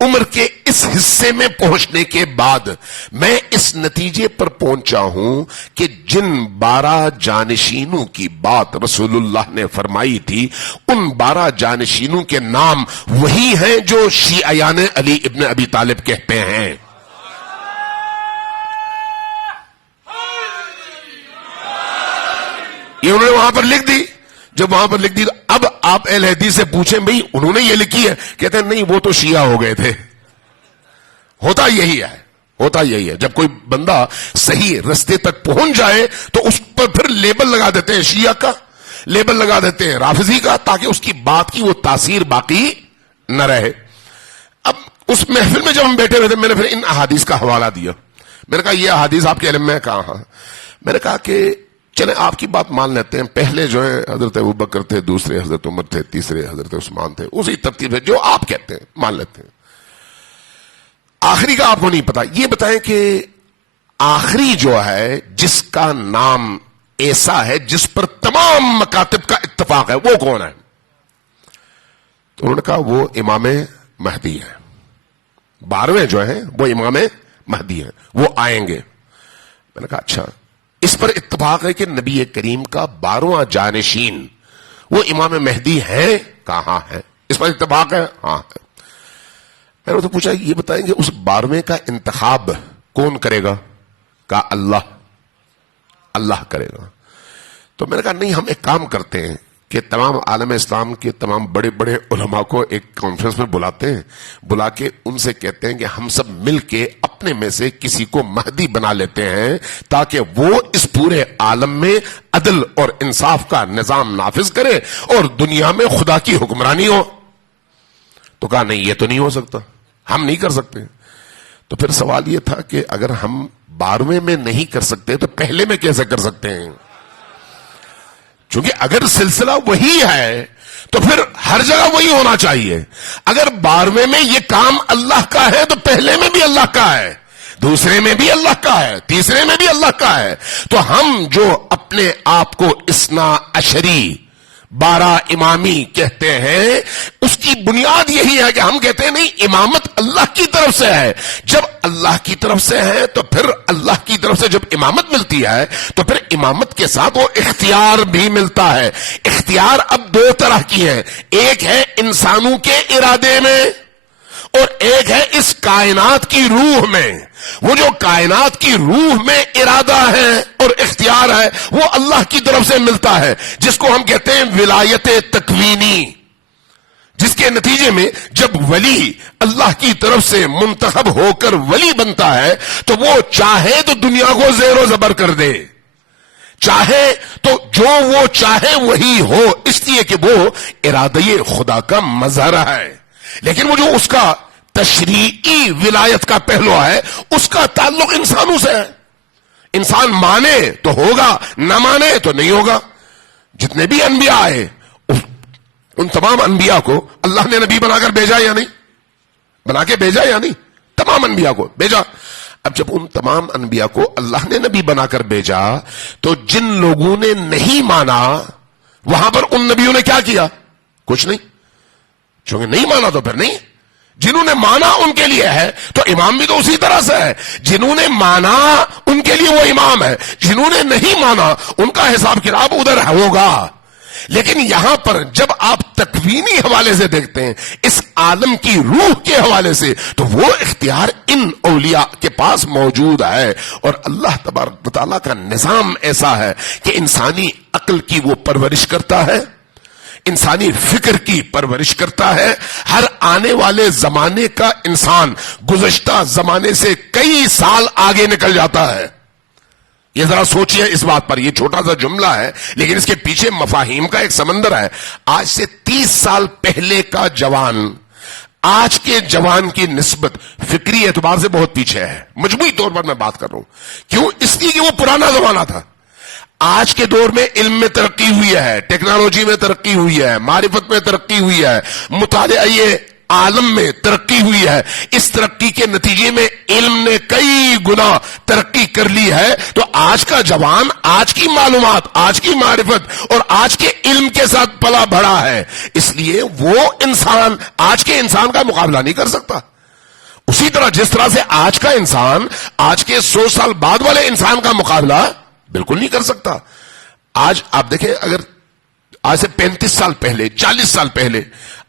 عمر کے اس حصے میں پہنچنے کے بعد میں اس نتیجے پر پہنچا ہوں کہ جن 12 جانشینوں کی بات رسول اللہ نے فرمائی تھی، ان 12 جانشینوں کے نام وہی ہیں جو شیعیان علی ابن ابی طالب کہتے ہیں۔ یہ انہوں نے وہاں پر لکھ دی۔ جب وہاں پر لکھ دی، اب آپ اہل حدیث سے پوچھیں بھئی انہوں نے یہ لکھی ہے، کہتے ہیں نہیں وہ تو شیعہ ہو گئے تھے۔ ہوتا یہی ہے، ہوتا یہی ہے، جب کوئی بندہ صحیح رستے تک پہنچ جائے تو اس پر پھر لیبل لگا دیتے ہیں، شیعہ کا لیبل لگا دیتے ہیں، رافضی کا، تاکہ اس کی بات کی وہ تاثیر باقی نہ رہے۔ اب اس محفل میں جب ہم بیٹھے ہوئے تھے، میں نے پھر ان احادیث کا حوالہ دیا۔ میں نے کہا یہ احادیث آپ کے علم میں کہاں؟ میں نے کہا کہ چلیں آپ کی بات مان لیتے ہیں، پہلے جو ہے حضرت ابوبکر تھے، دوسرے حضرت عمر تھے، تیسرے حضرت عثمان تھے، اسی ترتیب ہے جو آپ کہتے ہیں مان لیتے ہیں۔ آخری کا آپ کو نہیں پتا، یہ بتائیں کہ آخری جو ہے جس کا نام ایسا ہے جس پر تمام مکاتب کا اتفاق ہے، وہ کون ہے؟ تو انہوں نے کہا وہ امام مہدی ہے، 12ویں جو ہیں وہ امام مہدی ہیں، وہ آئیں گے۔ میں نے کہا اچھا، اس پر اتفاق ہے کہ نبی کریم کا 12واں جانشین وہ امام مہدی ہے؟ کہاں ہے؟ اس پر اتفاق ہے؟ ہاں ہے۔ میں نے تو پوچھا یہ بتائیں گے اس 12ویں کا انتخاب کون کرے گا؟ کہا اللہ کرے گا۔ تو میں نے کہا نہیں، ہم ایک کام کرتے ہیں کہ تمام عالم اسلام کے تمام بڑے بڑے علماء کو ایک کانفرنس میں بلاتے ہیں، بلا کے ان سے کہتے ہیں کہ ہم سب مل کے اپنے میں سے کسی کو مہدی بنا لیتے ہیں تاکہ وہ اس پورے عالم میں عدل اور انصاف کا نظام نافذ کرے اور دنیا میں خدا کی حکمرانی ہو۔ تو کہا نہیں یہ تو نہیں ہو سکتا، ہم نہیں کر سکتے۔ تو پھر سوال یہ تھا کہ اگر ہم 12ویں میں نہیں کر سکتے تو پہلے میں کیسے کر سکتے ہیں؟ چونکہ اگر سلسلہ وہی ہے تو پھر ہر جگہ وہی ہونا چاہیے۔ اگر 12ویں میں یہ کام اللہ کا ہے تو پہلے میں بھی اللہ کا ہے، دوسرے میں بھی اللہ کا ہے، تیسرے میں بھی اللہ کا ہے۔ تو ہم جو اپنے آپ کو اثنا عشری 12 امامی کہتے ہیں، اس کی بنیاد یہی ہے کہ ہم کہتے ہیں نہیں، امامت اللہ کی طرف سے ہے۔ جب اللہ کی طرف سے ہے تو پھر اللہ کی طرف سے جب امامت ملتی ہے تو پھر امامت کے ساتھ وہ اختیار بھی ملتا ہے۔ اختیار اب 2 طرح کی ہیں، ایک ہے انسانوں کے ارادے میں اور ایک ہے اس کائنات کی روح میں۔ وہ جو کائنات کی روح میں ارادہ ہے اور اختیار ہے وہ اللہ کی طرف سے ملتا ہے، جس کو ہم کہتے ہیں ولایت تکوینی، جس کے نتیجے میں جب ولی اللہ کی طرف سے منتخب ہو کر ولی بنتا ہے تو وہ چاہے تو دنیا کو زیر و زبر کر دے، چاہے تو جو وہ چاہے وہی ہو، اس لیے کہ وہ ارادہ خدا کا مظہر ہے۔ لیکن وہ جو اس کا تشریعی ولایت کا پہلو ہے، اس کا تعلق انسانوں سے ہے۔ انسان مانے تو ہوگا، نہ مانے تو نہیں ہوگا۔ جتنے بھی انبیاء آئے ان تمام انبیاء کو اللہ نے نبی بنا کر بھیجا یا نہیں؟ بنا کے بھیجا یا نہیں؟ تمام انبیاء کو بھیجا۔ اب جب ان تمام انبیاء کو اللہ نے نبی بنا کر بھیجا تو جن لوگوں نے نہیں مانا وہاں پر ان نبیوں نے کیا کیا؟ کچھ نہیں۔ چونکہ نہیں مانا تو پھر نہیں۔ جنہوں نے مانا ان کے لیے ہے تو امام بھی تو اسی طرح سے ہے۔ جنہوں نے مانا ان کے لیے وہ امام ہے، جنہوں نے نہیں مانا ان کا حساب کتاب ادھر ہوگا۔ لیکن یہاں پر جب آپ تکوینی حوالے سے دیکھتے ہیں، اس عالم کی روح کے حوالے سے، تو وہ اختیار ان اولیاء کے پاس موجود ہے۔ اور اللہ تبارک و تعالیٰ کا نظام ایسا ہے کہ انسانی عقل کی وہ پرورش کرتا ہے، انسانی فکر کی پرورش کرتا ہے۔ ہر آنے والے زمانے کا انسان گزشتہ زمانے سے کئی سال آگے نکل جاتا ہے۔ یہ ذرا سوچئے اس بات پر، یہ چھوٹا سا جملہ ہے لیکن اس کے پیچھے مفاہیم کا ایک سمندر ہے۔ آج سے 30 سال پہلے کا جوان آج کے جوان کی نسبت فکری اعتبار سے بہت پیچھے ہے، مجموعی طور پر میں بات کر رہا ہوں۔ کیوں؟ اس لیے کہ وہ پرانا زمانہ تھا۔ آج کے دور میں علم میں ترقی ہوئی ہے، ٹیکنالوجی میں ترقی ہوئی ہے، معرفت میں ترقی ہوئی ہے، مطالعہ یہ عالم میں ترقی ہوئی ہے، اس ترقی کے نتیجے میں علم نے کئی گنا ترقی کر لی ہے، تو آج کا جوان آج کی معلومات، آج کی معرفت اور آج کے علم کے ساتھ پلا بڑھا ہے، اس لیے وہ انسان آج کے انسان کا مقابلہ نہیں کر سکتا۔ اسی طرح جس طرح سے آج کا انسان آج کے 100 سال بعد والے انسان کا مقابلہ بالکل نہیں کر سکتا۔ آج آپ دیکھیں، اگر آج سے 35 سال پہلے، 40 سال پہلے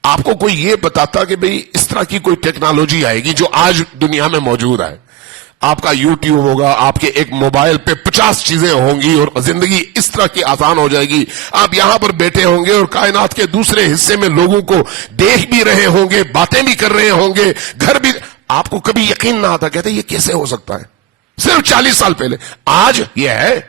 آپ کو کوئی یہ بتاتا کہ بھئی اس طرح کی کوئی ٹیکنالوجی آئے گی جو آج دنیا میں موجود ہے، آپ کا یوٹیوب ہوگا، آپ کے ایک موبائل پہ 50 چیزیں ہوں گی اور زندگی اس طرح کی آسان ہو جائے گی، آپ یہاں پر بیٹھے ہوں گے اور کائنات کے دوسرے حصے میں لوگوں کو دیکھ بھی رہے ہوں گے، باتیں بھی کر رہے ہوں گے، گھر بھی، آپ کو کبھی یقین نہ آتا، کہتے یہ کیسے ہو سکتا ہے؟ صرف 40 سال پہلے۔ آج یہ ہے،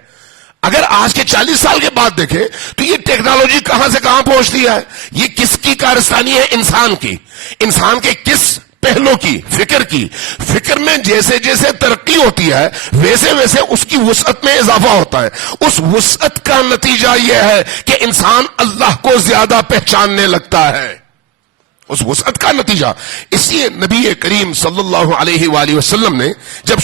اگر آج کے 40 سال کے بعد دیکھیں تو یہ ٹیکنالوجی کہاں سے کہاں پہنچتی ہے، یہ کس کی کارستانی ہے؟ انسان کی، انسان کے کس پہلو کی؟ فکر کی۔ فکر میں جیسے جیسے ترقی ہوتی ہے ویسے ویسے اس کی وسعت میں اضافہ ہوتا ہے، اس وسعت کا نتیجہ یہ ہے کہ انسان اللہ کو زیادہ پہچاننے لگتا ہے، اس وسعت کا نتیجہ۔ اس لیے نبی کریم صلی اللہ علیہ وآلہ وسلم نے جب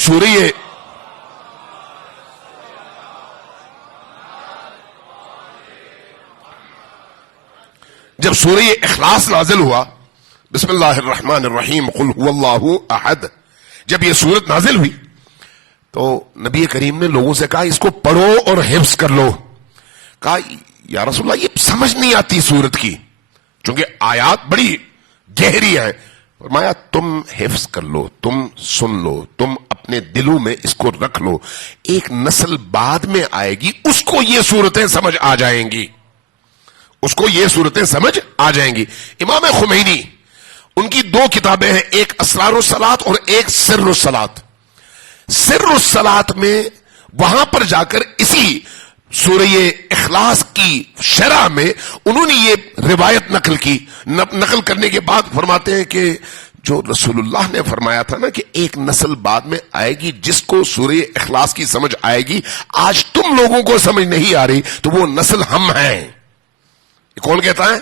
سورہ اخلاص نازل ہوا، بسم اللہ الرحمن الرحیم قل هو اللہ احد، جب یہ سورت نازل ہوئی تو نبی کریم نے لوگوں سے کہا اس کو پڑھو اور حفظ کر لو۔ کہا یا رسول اللہ یہ سمجھ نہیں آتی سورت کی، چونکہ آیات بڑی گہری ہے۔ فرمایا تم حفظ کر لو، تم سن لو، تم اپنے دلوں میں اس کو رکھ لو، ایک نسل بعد میں آئے گی اس کو یہ صورتیں سمجھ آ جائیں گی، اس کو یہ صورتیں سمجھ آ جائیں گی۔ امام خمینی، ان کی 2 کتابیں ہیں، ایک اسرار الصلاۃ اور ایک سر الصلاۃ۔ سر الصلاۃ میں وہاں پر جا کر اسی سورہ اخلاص کی شرح میں انہوں نے یہ روایت نقل کی، نقل کرنے کے بعد فرماتے ہیں کہ جو رسول اللہ نے فرمایا تھا نا کہ ایک نسل بعد میں آئے گی جس کو سورہ اخلاص کی سمجھ آئے گی، آج تم لوگوں کو سمجھ نہیں آ رہی، تو وہ نسل ہم ہیں۔ کون کہتا ہے؟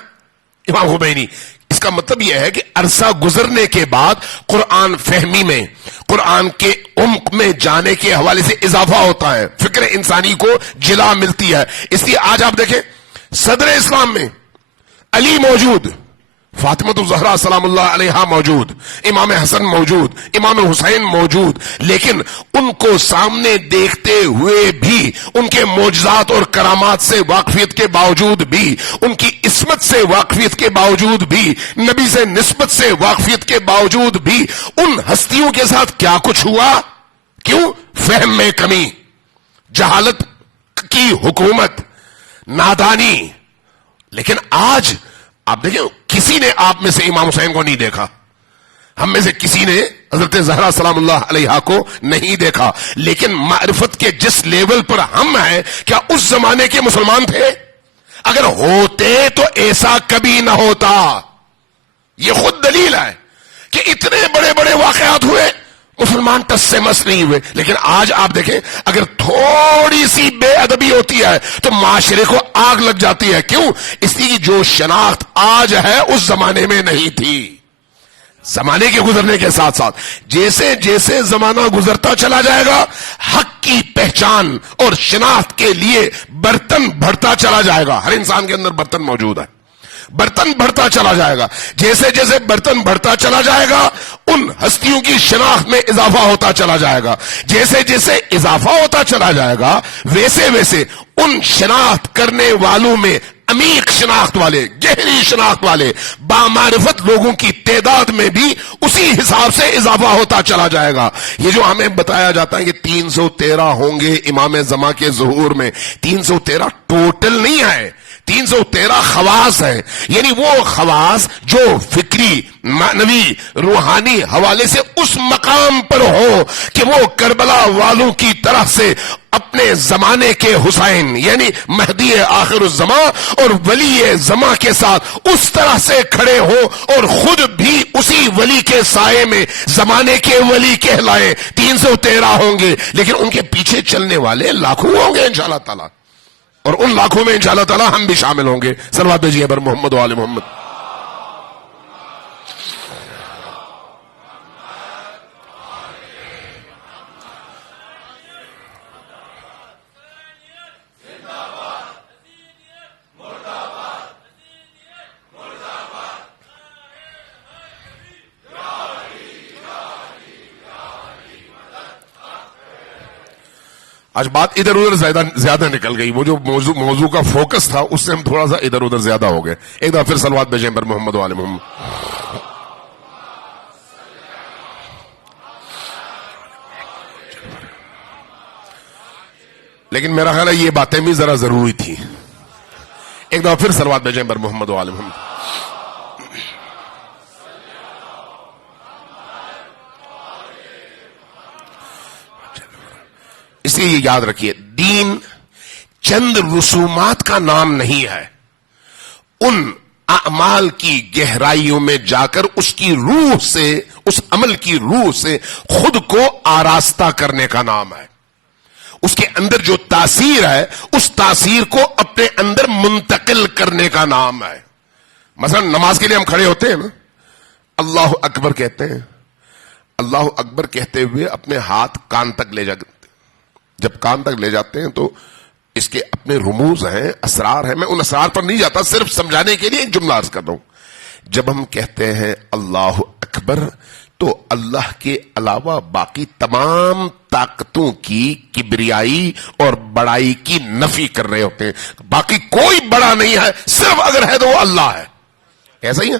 امام خمینی۔ اس کا مطلب یہ ہے کہ عرصہ گزرنے کے بعد قرآن فہمی میں، قرآن کے عمق میں جانے کے حوالے سے اضافہ ہوتا ہے، فکر انسانی کو جلا ملتی ہے۔ اس لیے آج آپ دیکھیں صدر اسلام میں علی موجود، فاطمہ الزہرا سلام اللہ علیہا موجود، امام حسن موجود، امام حسین موجود، لیکن ان کو سامنے دیکھتے ہوئے بھی، ان کے معجزات اور کرامات سے واقفیت کے باوجود بھی، ان کی عصمت سے واقفیت کے باوجود بھی، نبی سے نسبت سے واقفیت کے باوجود بھی، ان ہستیوں کے ساتھ کیا کچھ ہوا؟ کیوں؟ فہم میں کمی، جہالت کی حکومت، نادانی۔ لیکن آج آپ دیکھیں کسی نے آپ میں سے امام حسین کو نہیں دیکھا، ہم میں سے کسی نے حضرت زہرا سلام اللہ علیہا کو نہیں دیکھا، لیکن معرفت کے جس لیول پر ہم ہیں، کیا اس زمانے کے مسلمان تھے؟ اگر ہوتے تو ایسا کبھی نہ ہوتا۔ یہ خود دلیل ہے کہ اتنے بڑے بڑے واقعات ہوئے، مسلمان ٹس سے مس نہیں ہوئے۔ لیکن آج آپ دیکھیں اگر تھوڑی سی بے ادبی ہوتی ہے تو معاشرے کو آگ لگ جاتی ہے۔ کیوں؟ اس لیے جو شناخت آج ہے اس زمانے میں نہیں تھی۔ زمانے کے گزرنے کے ساتھ ساتھ جیسے جیسے زمانہ گزرتا چلا جائے گا، حق کی پہچان اور شناخت کے لیے برتن بڑھتا چلا جائے گا۔ ہر انسان کے اندر برتن موجود ہے، برتن بڑھتا چلا جائے گا۔ جیسے جیسے برتن بڑھتا چلا جائے گا ان ہستیوں کی شناخت میں اضافہ ہوتا چلا جائے گا۔ جیسے جیسے اضافہ ہوتا چلا جائے گا ویسے ویسے ان شناخت کرنے والوں میں، عمیق شناخت والے، گہری شناخت والے، بامعرفت لوگوں کی تعداد میں بھی اسی حساب سے اضافہ ہوتا چلا جائے گا۔ یہ جو ہمیں بتایا جاتا ہے کہ 313 ہوں گے امام زمان کے ظہور میں، 313 ٹوٹل نہیں ہے، 313 خواص ہیں، یعنی وہ خواص جو فکری، معنوی، روحانی حوالے سے اس مقام پر ہو کہ وہ کربلا والوں کی طرح سے اپنے زمانے کے حسین یعنی مہدی آخر الزمان اور ولی زمان کے ساتھ اس طرح سے کھڑے ہو اور خود بھی اسی ولی کے سائے میں زمانے کے ولی کہلائے۔ 313 ہوں گے لیکن ان کے پیچھے چلنے والے لاکھوں ہوں گے انشاءاللہ تعالی، اور ان لاکھوں میں انشاءاللہ تعالی ہم بھی شامل ہوں گے۔ صلوات بھیجیے بر محمد و آل محمد۔ آج بات ادھر ادھر زیادہ نکل گئی، وہ جو موضوع کا فوکس تھا اس سے ہم تھوڑا سا ادھر ادھر زیادہ ہو گئے. ایک دفعہ پھر صلوات بھیجیں پر محمد و آل محمد. لیکن میرا خیال ہے یہ باتیں بھی ذرا ضروری تھی. ایک دفعہ پھر صلوات بھیجیں پر محمد و آل محمد. اس لیے یہ یاد رکھیے، دین چند رسومات کا نام نہیں ہے. ان اعمال کی گہرائیوں میں جا کر اس کی روح سے، اس عمل کی روح سے خود کو آراستہ کرنے کا نام ہے. اس کے اندر جو تاثیر ہے اس تاثیر کو اپنے اندر منتقل کرنے کا نام ہے. مثلا نماز کے لیے ہم کھڑے ہوتے ہیں نا، اللہ اکبر کہتے ہیں. اللہ اکبر کہتے ہوئے اپنے ہاتھ کان تک لے جاتے. جب کان تک لے جاتے ہیں تو اس کے اپنے رموز ہیں، اسرار ہیں. میں ان اسرار پر نہیں جاتا، صرف سمجھانے کے لیے ایک جملہ عرض کر رہا ہوں. جب ہم کہتے ہیں اللہ اکبر تو اللہ کے علاوہ باقی تمام طاقتوں کی کبریائی اور بڑائی کی نفی کر رہے ہوتے ہیں. باقی کوئی بڑا نہیں ہے، صرف اگر ہے تو وہ اللہ ہے. ایسا ہی ہے.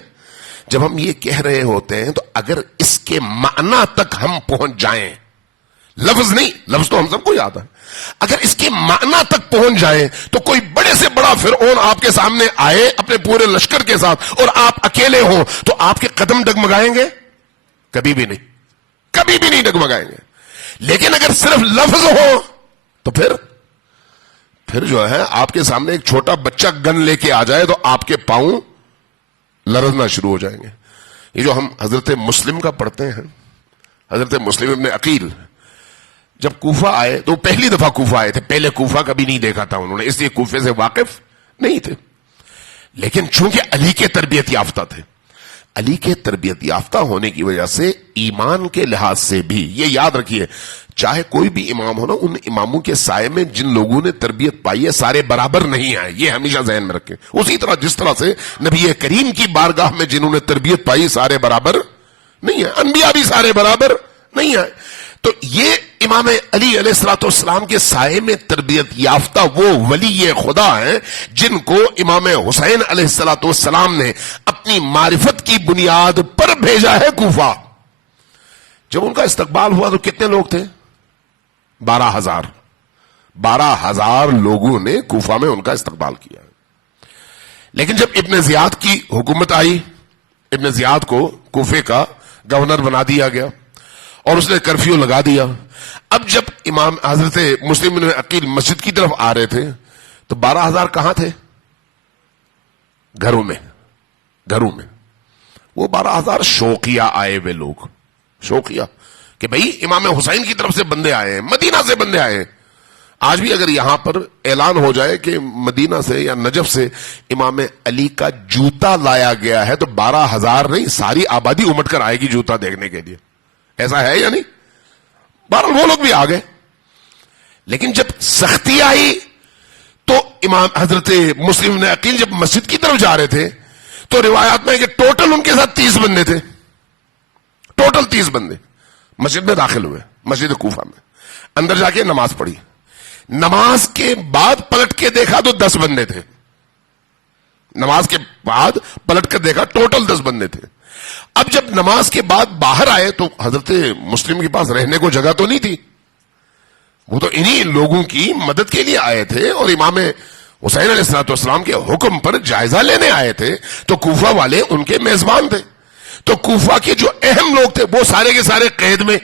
جب ہم یہ کہہ رہے ہوتے ہیں تو اگر اس کے معنی تک ہم پہنچ جائیں، لفظ نہیں، لفظ تو ہم سب کو یاد ہے، اگر اس کے معنی تک پہنچ جائیں تو کوئی بڑے سے بڑا فرعون آپ کے سامنے آئے اپنے پورے لشکر کے ساتھ اور آپ اکیلے ہوں تو آپ کے قدم ڈگمگائیں گے؟ کبھی بھی نہیں، کبھی بھی نہیں ڈگمگائیں گے. لیکن اگر صرف لفظ ہو تو پھر جو ہے آپ کے سامنے ایک چھوٹا بچہ گن لے کے آ جائے تو آپ کے پاؤں لرزنا شروع ہو جائیں گے. یہ جو ہم حضرت مسلم کا پڑھتے ہیں، حضرت مسلم ابن عقیل جب کوفہ آئے تو پہلی دفعہ کوفہ آئے تھے، پہلے کوفہ کبھی نہیں دیکھا تھا انہوں نے، اس لیے کوفے سے واقف نہیں تھے. لیکن چونکہ علی کے تربیت یافتہ تھے، علی کے تربیت یافتہ ہونے کی وجہ سے ایمان کے لحاظ سے بھی یہ یاد رکھیے، چاہے کوئی بھی امام ہو نا، ان اماموں کے سائے میں جن لوگوں نے تربیت پائی ہے سارے برابر نہیں آئے. یہ ہمیشہ ذہن میں رکھیں. اسی طرح جس طرح سے نبی کریم کی بارگاہ میں جنہوں نے تربیت پائی سارے برابر نہیں ہیں، انبیاء بھی سارے برابر نہیں آئے. تو یہ امام علی علیہ الصلوۃ والسلام کے سائے میں تربیت یافتہ وہ ولی خدا ہیں جن کو امام حسین علیہ الصلوۃ والسلام نے اپنی معرفت کی بنیاد پر بھیجا ہے کوفہ. جب ان کا استقبال ہوا تو کتنے لوگ تھے؟ 12,000 لوگوں نے کوفہ میں ان کا استقبال کیا. لیکن جب ابن زیاد کی حکومت آئی، ابن زیاد کو کوفے کا گورنر بنا دیا گیا اور اس نے کرفیو لگا دیا. اب جب امام حضرت مسلم بن عقیل مسجد کی طرف آ رہے تھے تو 12,000 کہاں تھے؟ گھروں میں. وہ 12,000 شوقیہ آئے ہوئے لوگ، شوقیہ کہ بھئی امام حسین کی طرف سے بندے آئے ہیں، مدینہ سے بندے آئے ہیں. آج بھی اگر یہاں پر اعلان ہو جائے کہ مدینہ سے یا نجف سے امام علی کا جوتا لایا گیا ہے تو 12,000 نہیں، ساری آبادی امٹ کر آئے گی جوتا دیکھنے کے لیے. ایسا ہے یا نہیں؟ بہرحال وہ لوگ بھی آ گئے. لیکن جب سختی آئی تو امام حضرت مسلم بن عقیل جب مسجد کی طرف جا رہے تھے تو روایات میں کہ ٹوٹل ان کے ساتھ 30 بندے تھے. ٹوٹل 30 بندے مسجد میں داخل ہوئے، مسجد کوفہ میں اندر جا کے نماز پڑھی. نماز کے بعد پلٹ کے دیکھا تو 10 بندے تھے. نماز کے بعد پلٹ کر دیکھا ٹوٹل 10 بندے تھے. اب جب نماز کے بعد باہر آئے تو حضرت مسلم کے پاس رہنے کو جگہ تو نہیں تھی، وہ تو انہی لوگوں کی مدد کے لیے آئے تھے اور امام حسین علیہ الصلوۃ والسلام کے حکم پر جائزہ لینے آئے تھے. تو کوفہ والے ان کے میزبان تھے. تو کوفہ کے جو اہم لوگ تھے وہ سارے کے سارے قید میں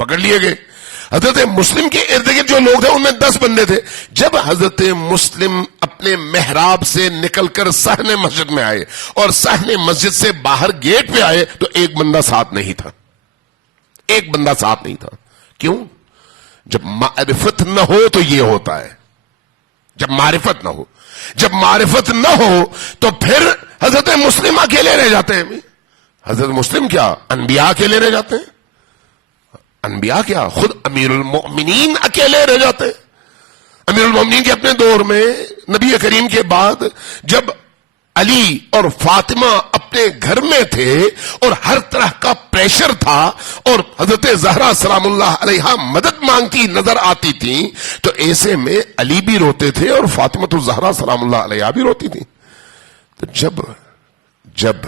پکڑ لیے گئے. حضرت مسلم کے ارد گرد جو لوگ تھے ان میں 10 بندے تھے. جب حضرت مسلم اپنے محراب سے نکل کر صحن مسجد میں آئے اور صحن مسجد سے باہر گیٹ پہ آئے تو ایک بندہ ساتھ نہیں تھا. ایک بندہ ساتھ نہیں تھا. کیوں؟ جب معرفت نہ ہو تو یہ ہوتا ہے. جب معرفت نہ ہو تو پھر حضرت مسلم اکیلے رہ جاتے ہیں. حضرت مسلم کیا انبیاء اکیلے رہ جاتے ہیں؟ انبیاء کیا خود امیر المؤمنین اکیلے رہ جاتے ہیں. امیر المؤمنین کے اپنے دور میں نبی کریم کے بعد جب علی اور فاطمہ اپنے گھر میں تھے اور ہر طرح کا پریشر تھا اور حضرت زہرا سلام اللہ علیہا مدد مانگتی نظر آتی تھیں، تو ایسے میں علی بھی روتے تھے اور فاطمہ الزہرا سلام اللہ علیہا بھی روتی تھی. تو جب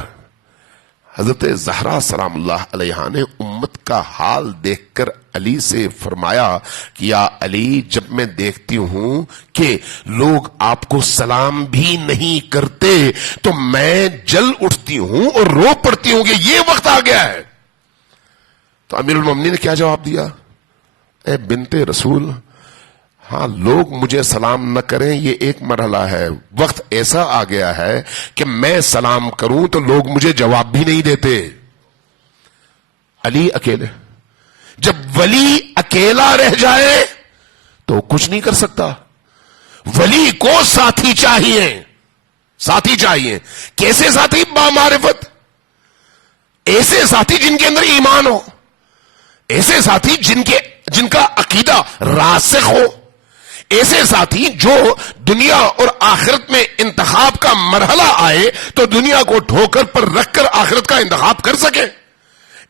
حضرت زہرا سلام اللہ علیہا نے امت کا حال دیکھ کر علی سے فرمایا کہ یا علی، جب میں دیکھتی ہوں کہ لوگ آپ کو سلام بھی نہیں کرتے تو میں جل اٹھتی ہوں اور رو پڑتی ہوں کہ یہ وقت آ گیا ہے. تو امیر المومنین نے کیا جواب دیا؟ اے بنت رسول، ہاں لوگ مجھے سلام نہ کریں یہ ایک مرحلہ ہے، وقت ایسا آ گیا ہے کہ میں سلام کروں تو لوگ مجھے جواب بھی نہیں دیتے. علی اکیلے، جب ولی اکیلا رہ جائے تو کچھ نہیں کر سکتا. ولی کو ساتھی چاہیے. کیسے ساتھی؟ بامعرفت، ایسے ساتھی جن کے اندر ایمان ہو، ایسے ساتھی جن کا عقیدہ راسخ ہو، ایسے ساتھی جو دنیا اور آخرت میں انتخاب کا مرحلہ آئے تو دنیا کو ٹھوکر پر رکھ کر آخرت کا انتخاب کر سکے.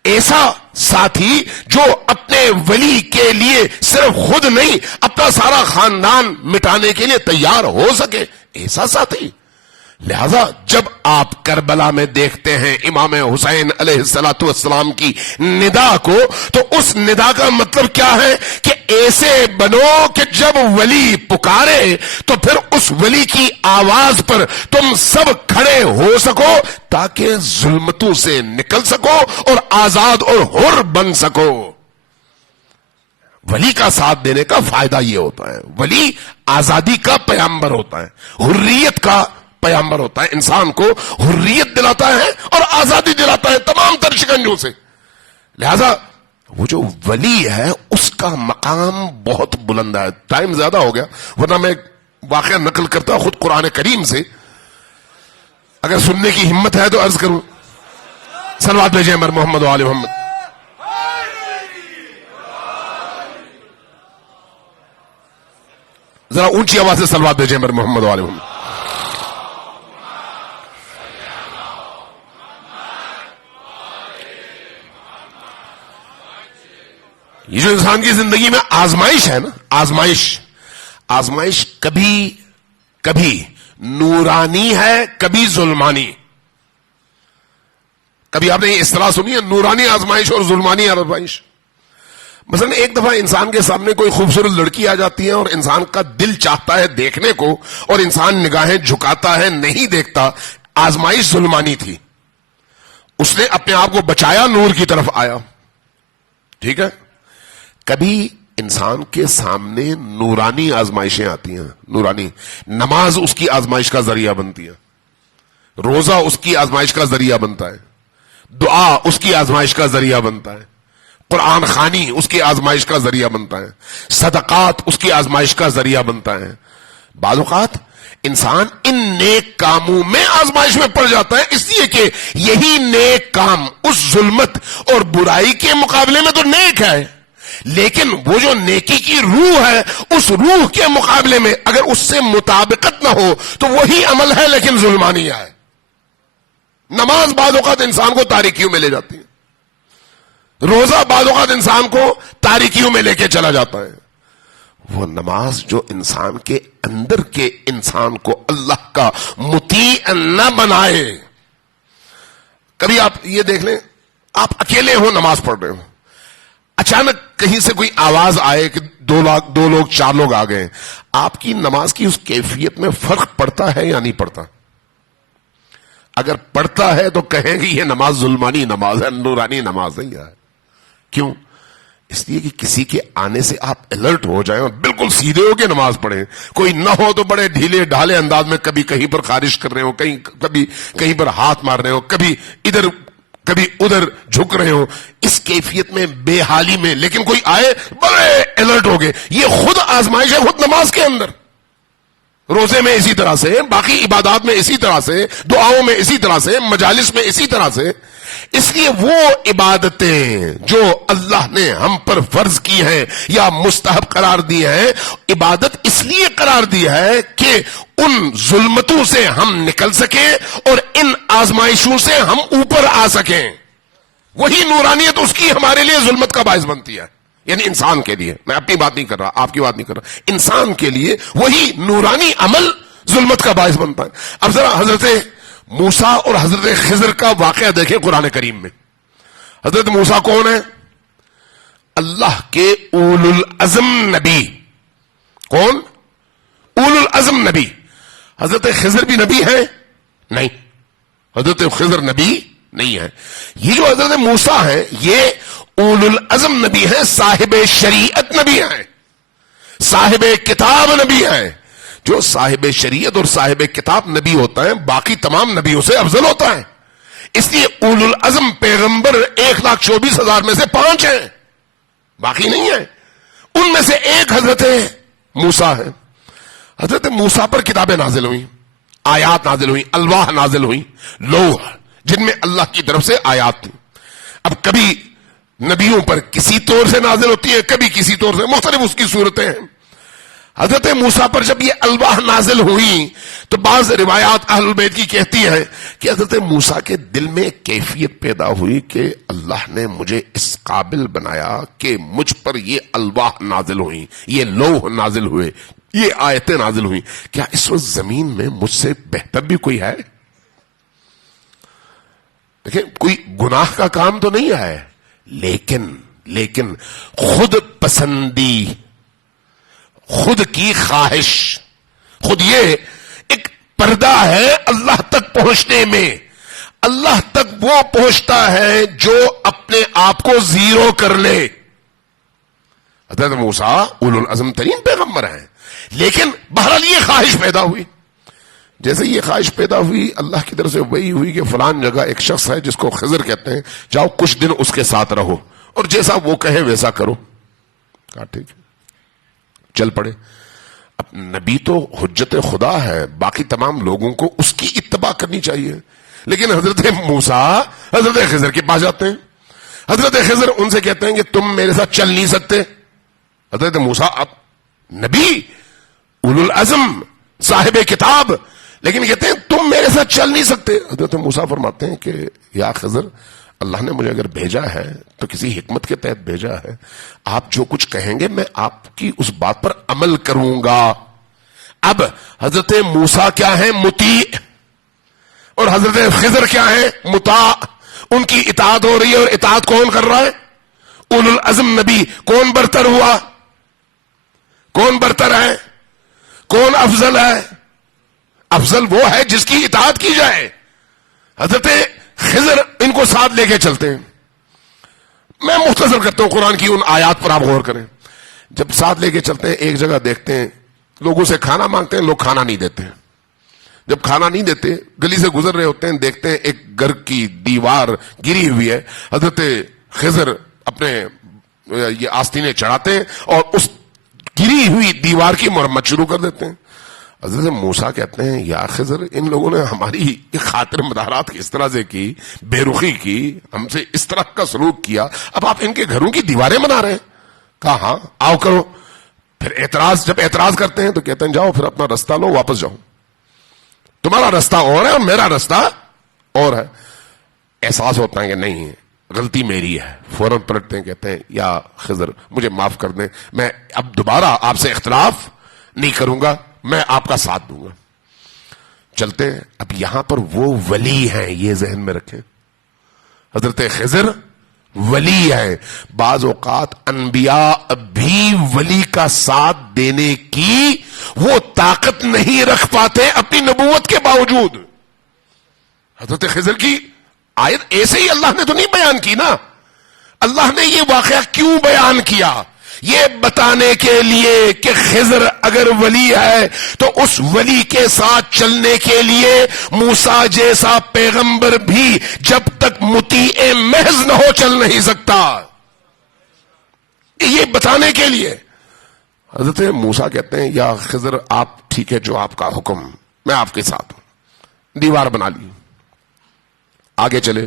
ایسا ساتھی جو اپنے ولی کے لیے صرف خود نہیں اپنا سارا خاندان مٹانے کے لیے تیار ہو سکے، ایسا ساتھی. لہذا جب آپ کربلا میں دیکھتے ہیں امام حسین علیہ السلام کی ندا کو، تو اس ندا کا مطلب کیا ہے کہ ایسے بنو کہ جب ولی پکارے تو پھر اس ولی کی آواز پر تم سب کھڑے ہو سکو تاکہ ظلمتوں سے نکل سکو اور آزاد اور حر بن سکو. ولی کا ساتھ دینے کا فائدہ یہ ہوتا ہے، ولی آزادی کا پیامبر ہوتا ہے، حریت کا پیامبر ہوتا ہے، انسان کو حریت دلاتا ہے اور آزادی دلاتا ہے تمام تر شکنجوں سے. لہذا وہ جو ولی ہے اس کا مقام بہت بلند ہے. ٹائم زیادہ ہو گیا ورنہ میں واقعہ نقل کرتا خود قرآن کریم سے، اگر سننے کی ہمت ہے تو عرض کروں. صلوات بھیجیں مر محمد و آل محمد. ذرا اونچی آواز سے صلوات بھیجیں مر محمد و آل محمد. یہ جو انسان کی زندگی میں آزمائش ہے نا، آزمائش کبھی نورانی ہے، کبھی ظلمانی. کبھی آپ نے یہ اصطلاح سنی ہے، نورانی آزمائش اور ظلمانی آزمائش؟ مثلا ایک دفعہ انسان کے سامنے کوئی خوبصورت لڑکی آ جاتی ہے اور انسان کا دل چاہتا ہے دیکھنے کو اور انسان نگاہیں جھکاتا ہے، نہیں دیکھتا. آزمائش ظلمانی تھی. اس نے اپنے آپ کو بچایا، نور کی طرف آیا. ٹھیک ہے. کبھی انسان کے سامنے نورانی آزمائشیں آتی ہیں. نورانی نماز اس کی آزمائش کا ذریعہ بنتی ہے، روزہ اس کی آزمائش کا ذریعہ بنتا ہے، دعا اس کی آزمائش کا ذریعہ بنتا ہے، قرآن خوانی اس کی آزمائش کا ذریعہ بنتا ہے، صدقات اس کی آزمائش کا ذریعہ بنتا ہے. بعض اوقات انسان ان نیک کاموں میں آزمائش میں پڑ جاتا ہے اس لیے کہ یہی نیک کام اس ظلمت اور برائی کے مقابلے میں تو نیک ہے، لیکن وہ جو نیکی کی روح ہے اس روح کے مقابلے میں اگر اس سے مطابقت نہ ہو تو وہی عمل ہے لیکن ظلمانی ہے. نماز بعض اوقات انسان کو تاریکیوں میں لے جاتی ہے، روزہ بعض اوقات انسان کو تاریکیوں میں لے کے چلا جاتا ہے. وہ نماز جو انسان کے اندر کے انسان کو اللہ کا مطیع نہ بنائے. کبھی آپ یہ دیکھ لیں، آپ اکیلے ہو نماز پڑھ رہے ہو، اچانک کہیں سے کوئی آواز آئے کہ دو لوگ 4 لوگ آ گئے. آپ کی نماز کی اس کیفیت میں فرق پڑتا ہے یا نہیں پڑتا؟ اگر پڑتا ہے تو کہیں گے یہ نماز ظلمانی نماز ہے، نورانی نماز نہیں ہے. کیوں؟ اس لیے کہ کسی کے آنے سے آپ الرٹ ہو جائیں اور بالکل سیدھے ہو کے نماز پڑھیں. کوئی نہ ہو تو بڑے ڈھیلے ڈھالے انداز میں کبھی کہیں پر خارش کر رہے ہو، کبھی کہیں پر ہاتھ مار رہے ہو، کبھی ادھر کبھی ادھر جھک رہے ہو، اس کیفیت میں بے حالی میں، لیکن کوئی آئے بڑے الرٹ ہو گئے. یہ خود آزمائش ہے، خود نماز کے اندر. روزے میں اسی طرح سے، باقی عبادات میں اسی طرح سے، دعاؤں میں اسی طرح سے، مجالس میں اسی طرح سے. اس لیے وہ عبادتیں جو اللہ نے ہم پر فرض کی ہیں یا مستحب قرار دی ہے، عبادت اس لیے قرار دی ہے کہ ان ظلمتوں سے ہم نکل سکیں اور ان آزمائشوں سے ہم اوپر آ سکیں. وہی نورانیت اس کی ہمارے لیے ظلمت کا باعث بنتی ہے. یعنی انسان کے لیے، میں اپنی بات نہیں کر رہا، آپ کی بات نہیں کر رہا، انسان کے لیے وہی نورانی عمل ظلمت کا باعث بنتا ہے. اب ذرا حضرت موسیٰ اور حضرت خضر کا واقعہ دیکھیں قرآن کریم میں. حضرت موسیٰ کون ہے؟ اللہ کے اول العزم نبی. کون؟ اول العزم نبی. حضرت خضر بھی نبی ہے؟ نہیں، حضرت خضر نبی نہیں ہے. یہ جو حضرت موسیٰ ہے یہ اول العزم نبی ہے، صاحب شریعت نبی ہیں، صاحب کتاب نبی ہیں. جو صاحب شریعت اور صاحب کتاب نبی ہوتا ہے باقی تمام نبیوں سے افضل ہوتا ہے. اس لیے اول العزم پیغمبر 1,24,000 میں سے 5 ہیں، باقی نہیں ہیں. ان میں سے ایک حضرت موسیٰ ہے. حضرت موسیٰ پر کتابیں نازل ہوئی، آیات نازل ہوئی، الواح نازل ہوئی، لوح جن میں اللہ کی طرف سے آیات تھی. اب کبھی نبیوں پر کسی طور سے نازل ہوتی ہے، کبھی کسی طور سے، مختلف اس کی صورتیں ہیں. حضرت موسیٰ پر جب یہ الواح نازل ہوئی تو بعض روایات اہل البیت کی کہتی ہیں کہ حضرت موسیٰ کے دل میں کیفیت پیدا ہوئی کہ اللہ نے مجھے اس قابل بنایا کہ مجھ پر یہ الواح نازل ہوئی، یہ لوح نازل ہوئے، یہ آیتیں نازل ہوئی. کیا اس وقت زمین میں مجھ سے بہتر بھی کوئی ہے؟ دیکھیں کوئی گناہ کا کام تو نہیں ہے، لیکن خود پسندی، خود کی خواہش، خود یہ ایک پردہ ہے اللہ تک پہنچنے میں. اللہ تک وہ پہنچتا ہے جو اپنے آپ کو زیرو کر لے. حضرت موسیٰ اولو العزم ترین پیغمبر ہیں، لیکن بہرحال یہ خواہش پیدا ہوئی. جیسے یہ خواہش پیدا ہوئی اللہ کی طرف سے وہی ہوئی کہ فلان جگہ ایک شخص ہے جس کو خضر کہتے ہیں، جاؤ کچھ دن اس کے ساتھ رہو اور جیسا وہ کہے ویسا کرو. کہا ٹھیک ہے، چل پڑے. اب نبی تو حجت خدا ہے، باقی تمام لوگوں کو اس کی اتباع کرنی چاہیے. لیکن حضرت موسیٰ حضرت خضر کے پاس جاتے ہیں. حضرت خضر ان سے کہتے ہیں کہ تم میرے ساتھ چل نہیں سکتے. حضرت موسیٰ اب نبی اولو العزم صاحب کتاب، لیکن کہتے ہیں تم میرے ساتھ چل نہیں سکتے. حضرت موسیٰ فرماتے ہیں کہ یا خضر، اللہ نے مجھے اگر بھیجا ہے تو کسی حکمت کے تحت بھیجا ہے. آپ جو کچھ کہیں گے میں آپ کی اس بات پر عمل کروں گا. اب حضرت موسیٰ کیا ہیں؟ مطیع. اور حضرت خضر کیا ہیں؟ مطاع. ان کی اطاعت ہو رہی ہے، اور اطاعت کون کر رہا ہے؟ اولو العزم نبی. کون برتر ہوا؟ کون برتر ہے؟ کون افضل ہے؟ افضل وہ ہے جس کی اطاعت کی جائے. حضرت خضر ان کو ساتھ لے کے چلتے ہیں. میں مختصر کرتا ہوں قرآن کی ان آیات پر آپ غور کریں. جب ساتھ لے کے چلتے ہیں ایک جگہ دیکھتے ہیں لوگوں سے کھانا مانگتے ہیں، لوگ کھانا نہیں دیتے. جب کھانا نہیں دیتے گلی سے گزر رہے ہوتے ہیں، دیکھتے ہیں ایک گھر کی دیوار گری ہوئی ہے. حضرت خضر اپنے یہ آستینیں چڑھاتے ہیں اور اس گری ہوئی دیوار کی مرمت شروع کر دیتے ہیں. حضرت موسیٰ کہتے ہیں یا خضر، ان لوگوں نے ہماری خاطر مدارات اس طرح سے کی، بے رخی کی، ہم سے اس طرح کا سلوک کیا، اب آپ ان کے گھروں کی دیواریں بنا رہے ہیں. کہا ہاں آؤ کرو. پھر جب اعتراض کرتے ہیں تو کہتے ہیں جاؤ پھر اپنا رستہ لو، واپس جاؤ. تمہارا رستہ اور ہے اور میرا رستہ اور ہے. احساس ہوتا ہے کہ نہیں غلطی میری ہے، فوراً پلٹتے ہیں، کہتے ہیں یا خضر مجھے معاف کر دیں، میں اب دوبارہ آپ سے اختلاف نہیں کروں گا، میں آپ کا ساتھ دوں گا. چلتے ہیں. اب یہاں پر وہ ولی ہیں، یہ ذہن میں رکھیں. حضرت خضر ولی ہے. بعض اوقات انبیاء بھی ولی کا ساتھ دینے کی وہ طاقت نہیں رکھ پاتے اپنی نبوت کے باوجود. حضرت خضر کی آیت ایسے ہی اللہ نے تو نہیں بیان کی نا. اللہ نے یہ واقعہ کیوں بیان کیا؟ یہ بتانے کے لیے کہ خضر اگر ولی ہے تو اس ولی کے ساتھ چلنے کے لیے موسیٰ جیسا پیغمبر بھی جب تک مطیع محض نہ ہو چل نہیں سکتا. یہ بتانے کے لیے حضرت موسیٰ کہتے ہیں یا خضر آپ ٹھیک ہے، جو آپ کا حکم، میں آپ کے ساتھ ہوں. دیوار بنا لی، آگے چلے.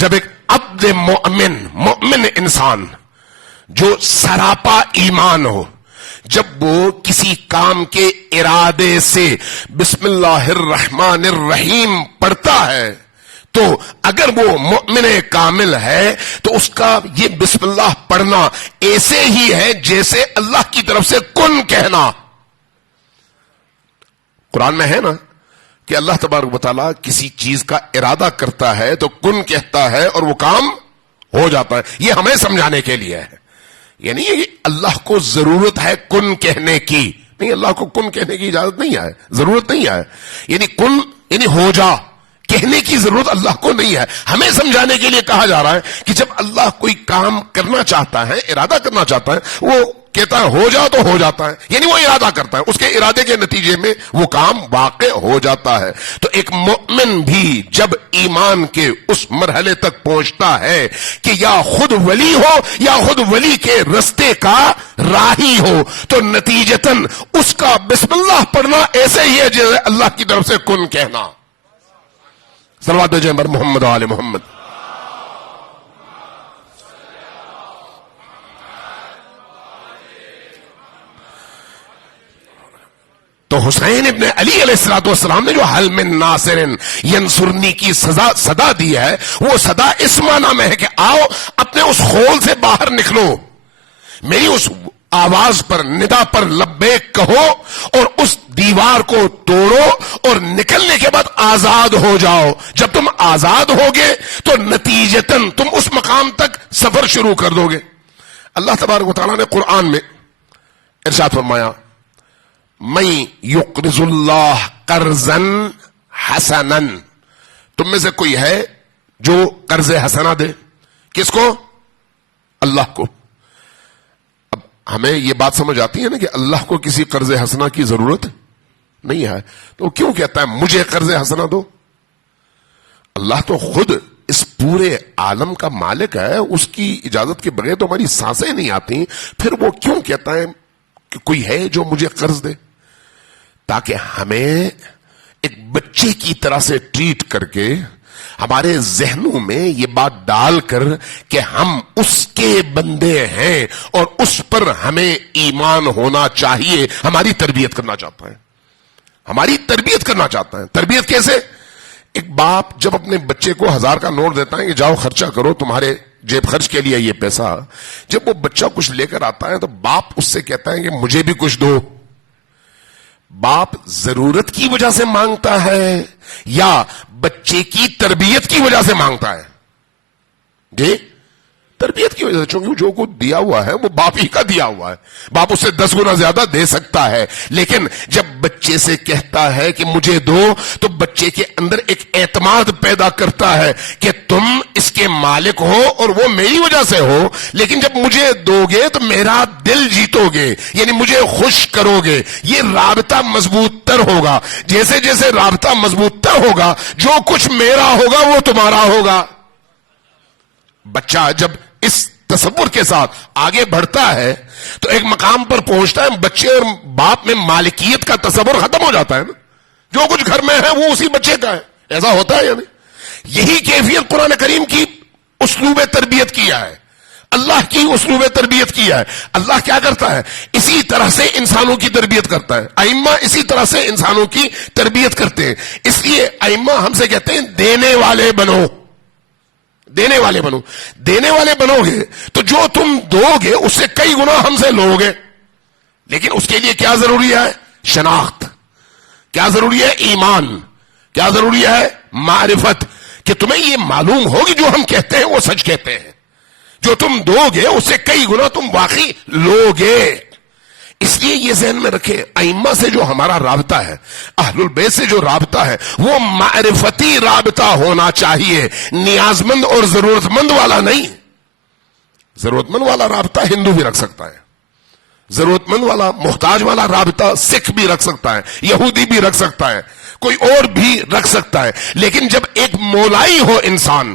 جب ایک عبد مومن انسان جو سراپا ایمان ہو، جب وہ کسی کام کے ارادے سے بسم اللہ الرحمن الرحیم پڑھتا ہے تو اگر وہ مومن کامل ہے تو اس کا یہ بسم اللہ پڑھنا ایسے ہی ہے جیسے اللہ کی طرف سے کن کہنا۔ قرآن میں ہے نا کہ اللہ تبارک و تعالیٰ کسی چیز کا ارادہ کرتا ہے تو کن کہتا ہے اور وہ کام ہو جاتا ہے۔ یہ ہمیں سمجھانے کے لیے ہے، یعنی اللہ کو ضرورت ہے کن کہنے کی نہیں، اللہ کو کن کہنے کی اجازت نہیں ہے، ضرورت نہیں ہے، یعنی کن یعنی ہو جا کہنے کی ضرورت اللہ کو نہیں ہے۔ ہمیں سمجھانے کے لیے کہا جا رہا ہے کہ جب اللہ کوئی کام کرنا چاہتا ہے، ارادہ کرنا چاہتا ہے، وہ کہتا ہے ہو جا تو ہو جاتا ہے، یعنی وہ ارادہ کرتا ہے، اس کے ارادے کے نتیجے میں وہ کام واقع ہو جاتا ہے۔ تو ایک مومن بھی جب ایمان کے اس مرحلے تک پہنچتا ہے کہ یا خود ولی ہو یا خود ولی کے رستے کا راہی ہو، تو نتیجتاً اس کا بسم اللہ پڑھنا ایسے ہی ہے جیسے اللہ کی طرف سے کن کہنا۔ صلوات بھیجیں بر محمد و آل محمد۔ تو حسین ابن علی علیہ السلام نے جو حل من ناصر ینصرنی کی صدا دی ہے، وہ صدا اس معنی میں ہے کہ آؤ اپنے اس خول سے باہر نکلو، میری اس آواز پر ندا پر لبیک کہو اور اس دیوار کو توڑو اور نکلنے کے بعد آزاد ہو جاؤ۔ جب تم آزاد ہوگے تو نتیجتاً تم اس مقام تک سفر شروع کر دو گے۔ اللہ تبارک و تعالیٰ نے قرآن میں ارشاد فرمایا من یقرض اللہ قرضا حسنا، تم میں سے کوئی ہے جو قرض حسنہ دے، کس کو؟ اللہ کو۔ اب ہمیں یہ بات سمجھ آتی ہے نا کہ اللہ کو کسی قرض حسنہ کی ضرورت نہیں ہے، تو کیوں کہتا ہے مجھے قرض حسنہ دو؟ اللہ تو خود اس پورے عالم کا مالک ہے، اس کی اجازت کے بغیر تو ہماری سانسیں نہیں آتی، پھر وہ کیوں کہتا ہے کہ کوئی ہے جو مجھے قرض دے؟ تاکہ ہمیں ایک بچے کی طرح سے ٹریٹ کر کے ہمارے ذہنوں میں یہ بات ڈال کر کہ ہم اس کے بندے ہیں اور اس پر ہمیں ایمان ہونا چاہیے، ہماری تربیت کرنا چاہتا ہے، ہماری تربیت کرنا چاہتا ہے۔ تربیت کیسے؟ ایک باپ جب اپنے بچے کو 1000 کا نوٹ دیتا ہے کہ جاؤ خرچہ کرو، تمہارے جیب خرچ کے لیے یہ پیسہ، جب وہ بچہ کچھ لے کر آتا ہے تو باپ اس سے کہتا ہے کہ مجھے بھی کچھ دو۔ باپ ضرورت کی وجہ سے مانگتا ہے یا بچے کی تربیت کی وجہ سے مانگتا ہے؟ جی تربیت کی وجہ سے، چونکہ جو کچھ دیا ہوا ہے وہ باپ ہی کا دیا ہوا ہے، باپ اس سے 10 گنا زیادہ دے سکتا ہے، لیکن جب بچے سے کہتا ہے کہ مجھے دو تو بچے کے اندر ایک اعتماد پیدا کرتا ہے کہ تم اس کے مالک ہو اور وہ میری وجہ سے ہو، لیکن جب مجھے دو گے تو میرا دل جیتو گے، یعنی مجھے خوش کرو گے، یہ رابطہ مضبوط تر ہوگا۔ جیسے جیسے رابطہ مضبوط تر ہوگا، جو کچھ میرا ہوگا وہ تمہارا ہوگا۔ بچہ جب اس تصور کے ساتھ آگے بڑھتا ہے تو ایک مقام پر پہنچتا ہے، بچے اور باپ میں مالکیت کا تصور ختم ہو جاتا ہے نا، جو کچھ گھر میں ہے وہ اسی بچے کا ہے، ایسا ہوتا ہے یعنی یہی کیفیت قرآن کریم کی اسلوب تربیت کیا ہے، اللہ کی اسلوب تربیت کیا ہے۔ اللہ کیا کرتا ہے؟ اسی طرح سے انسانوں کی تربیت کرتا ہے، ائمہ اسی طرح سے انسانوں کی تربیت کرتے ہیں۔ اس لیے ائمہ ہم سے کہتے ہیں دینے والے بنو، دینے والے بنو۔ دینے والے بنو گے تو جو تم دو گے اس سے کئی گنا ہم سے لو گے، لیکن اس کے لیے کیا ضروری ہے؟ شناخت، کیا ضروری ہے؟ ایمان، کیا ضروری ہے؟ معرفت، کہ تمہیں یہ معلوم ہوگی جو ہم کہتے ہیں وہ سچ کہتے ہیں، جو تم دو گے اس سے کئی گنا تم واقعی لو گے۔ اس لیے یہ ذہن میں رکھیں، ائمہ سے جو ہمارا رابطہ ہے، اہل البیت سے جو رابطہ ہے، وہ معرفتی رابطہ ہونا چاہیے، نیاز مند اور ضرورت مند والا نہیں۔ ضرورت مند والا رابطہ ہندو بھی رکھ سکتا ہے، ضرورت مند والا محتاج والا رابطہ سکھ بھی رکھ سکتا ہے، یہودی بھی رکھ سکتا ہے، کوئی اور بھی رکھ سکتا ہے، لیکن جب ایک مولائی ہو انسان،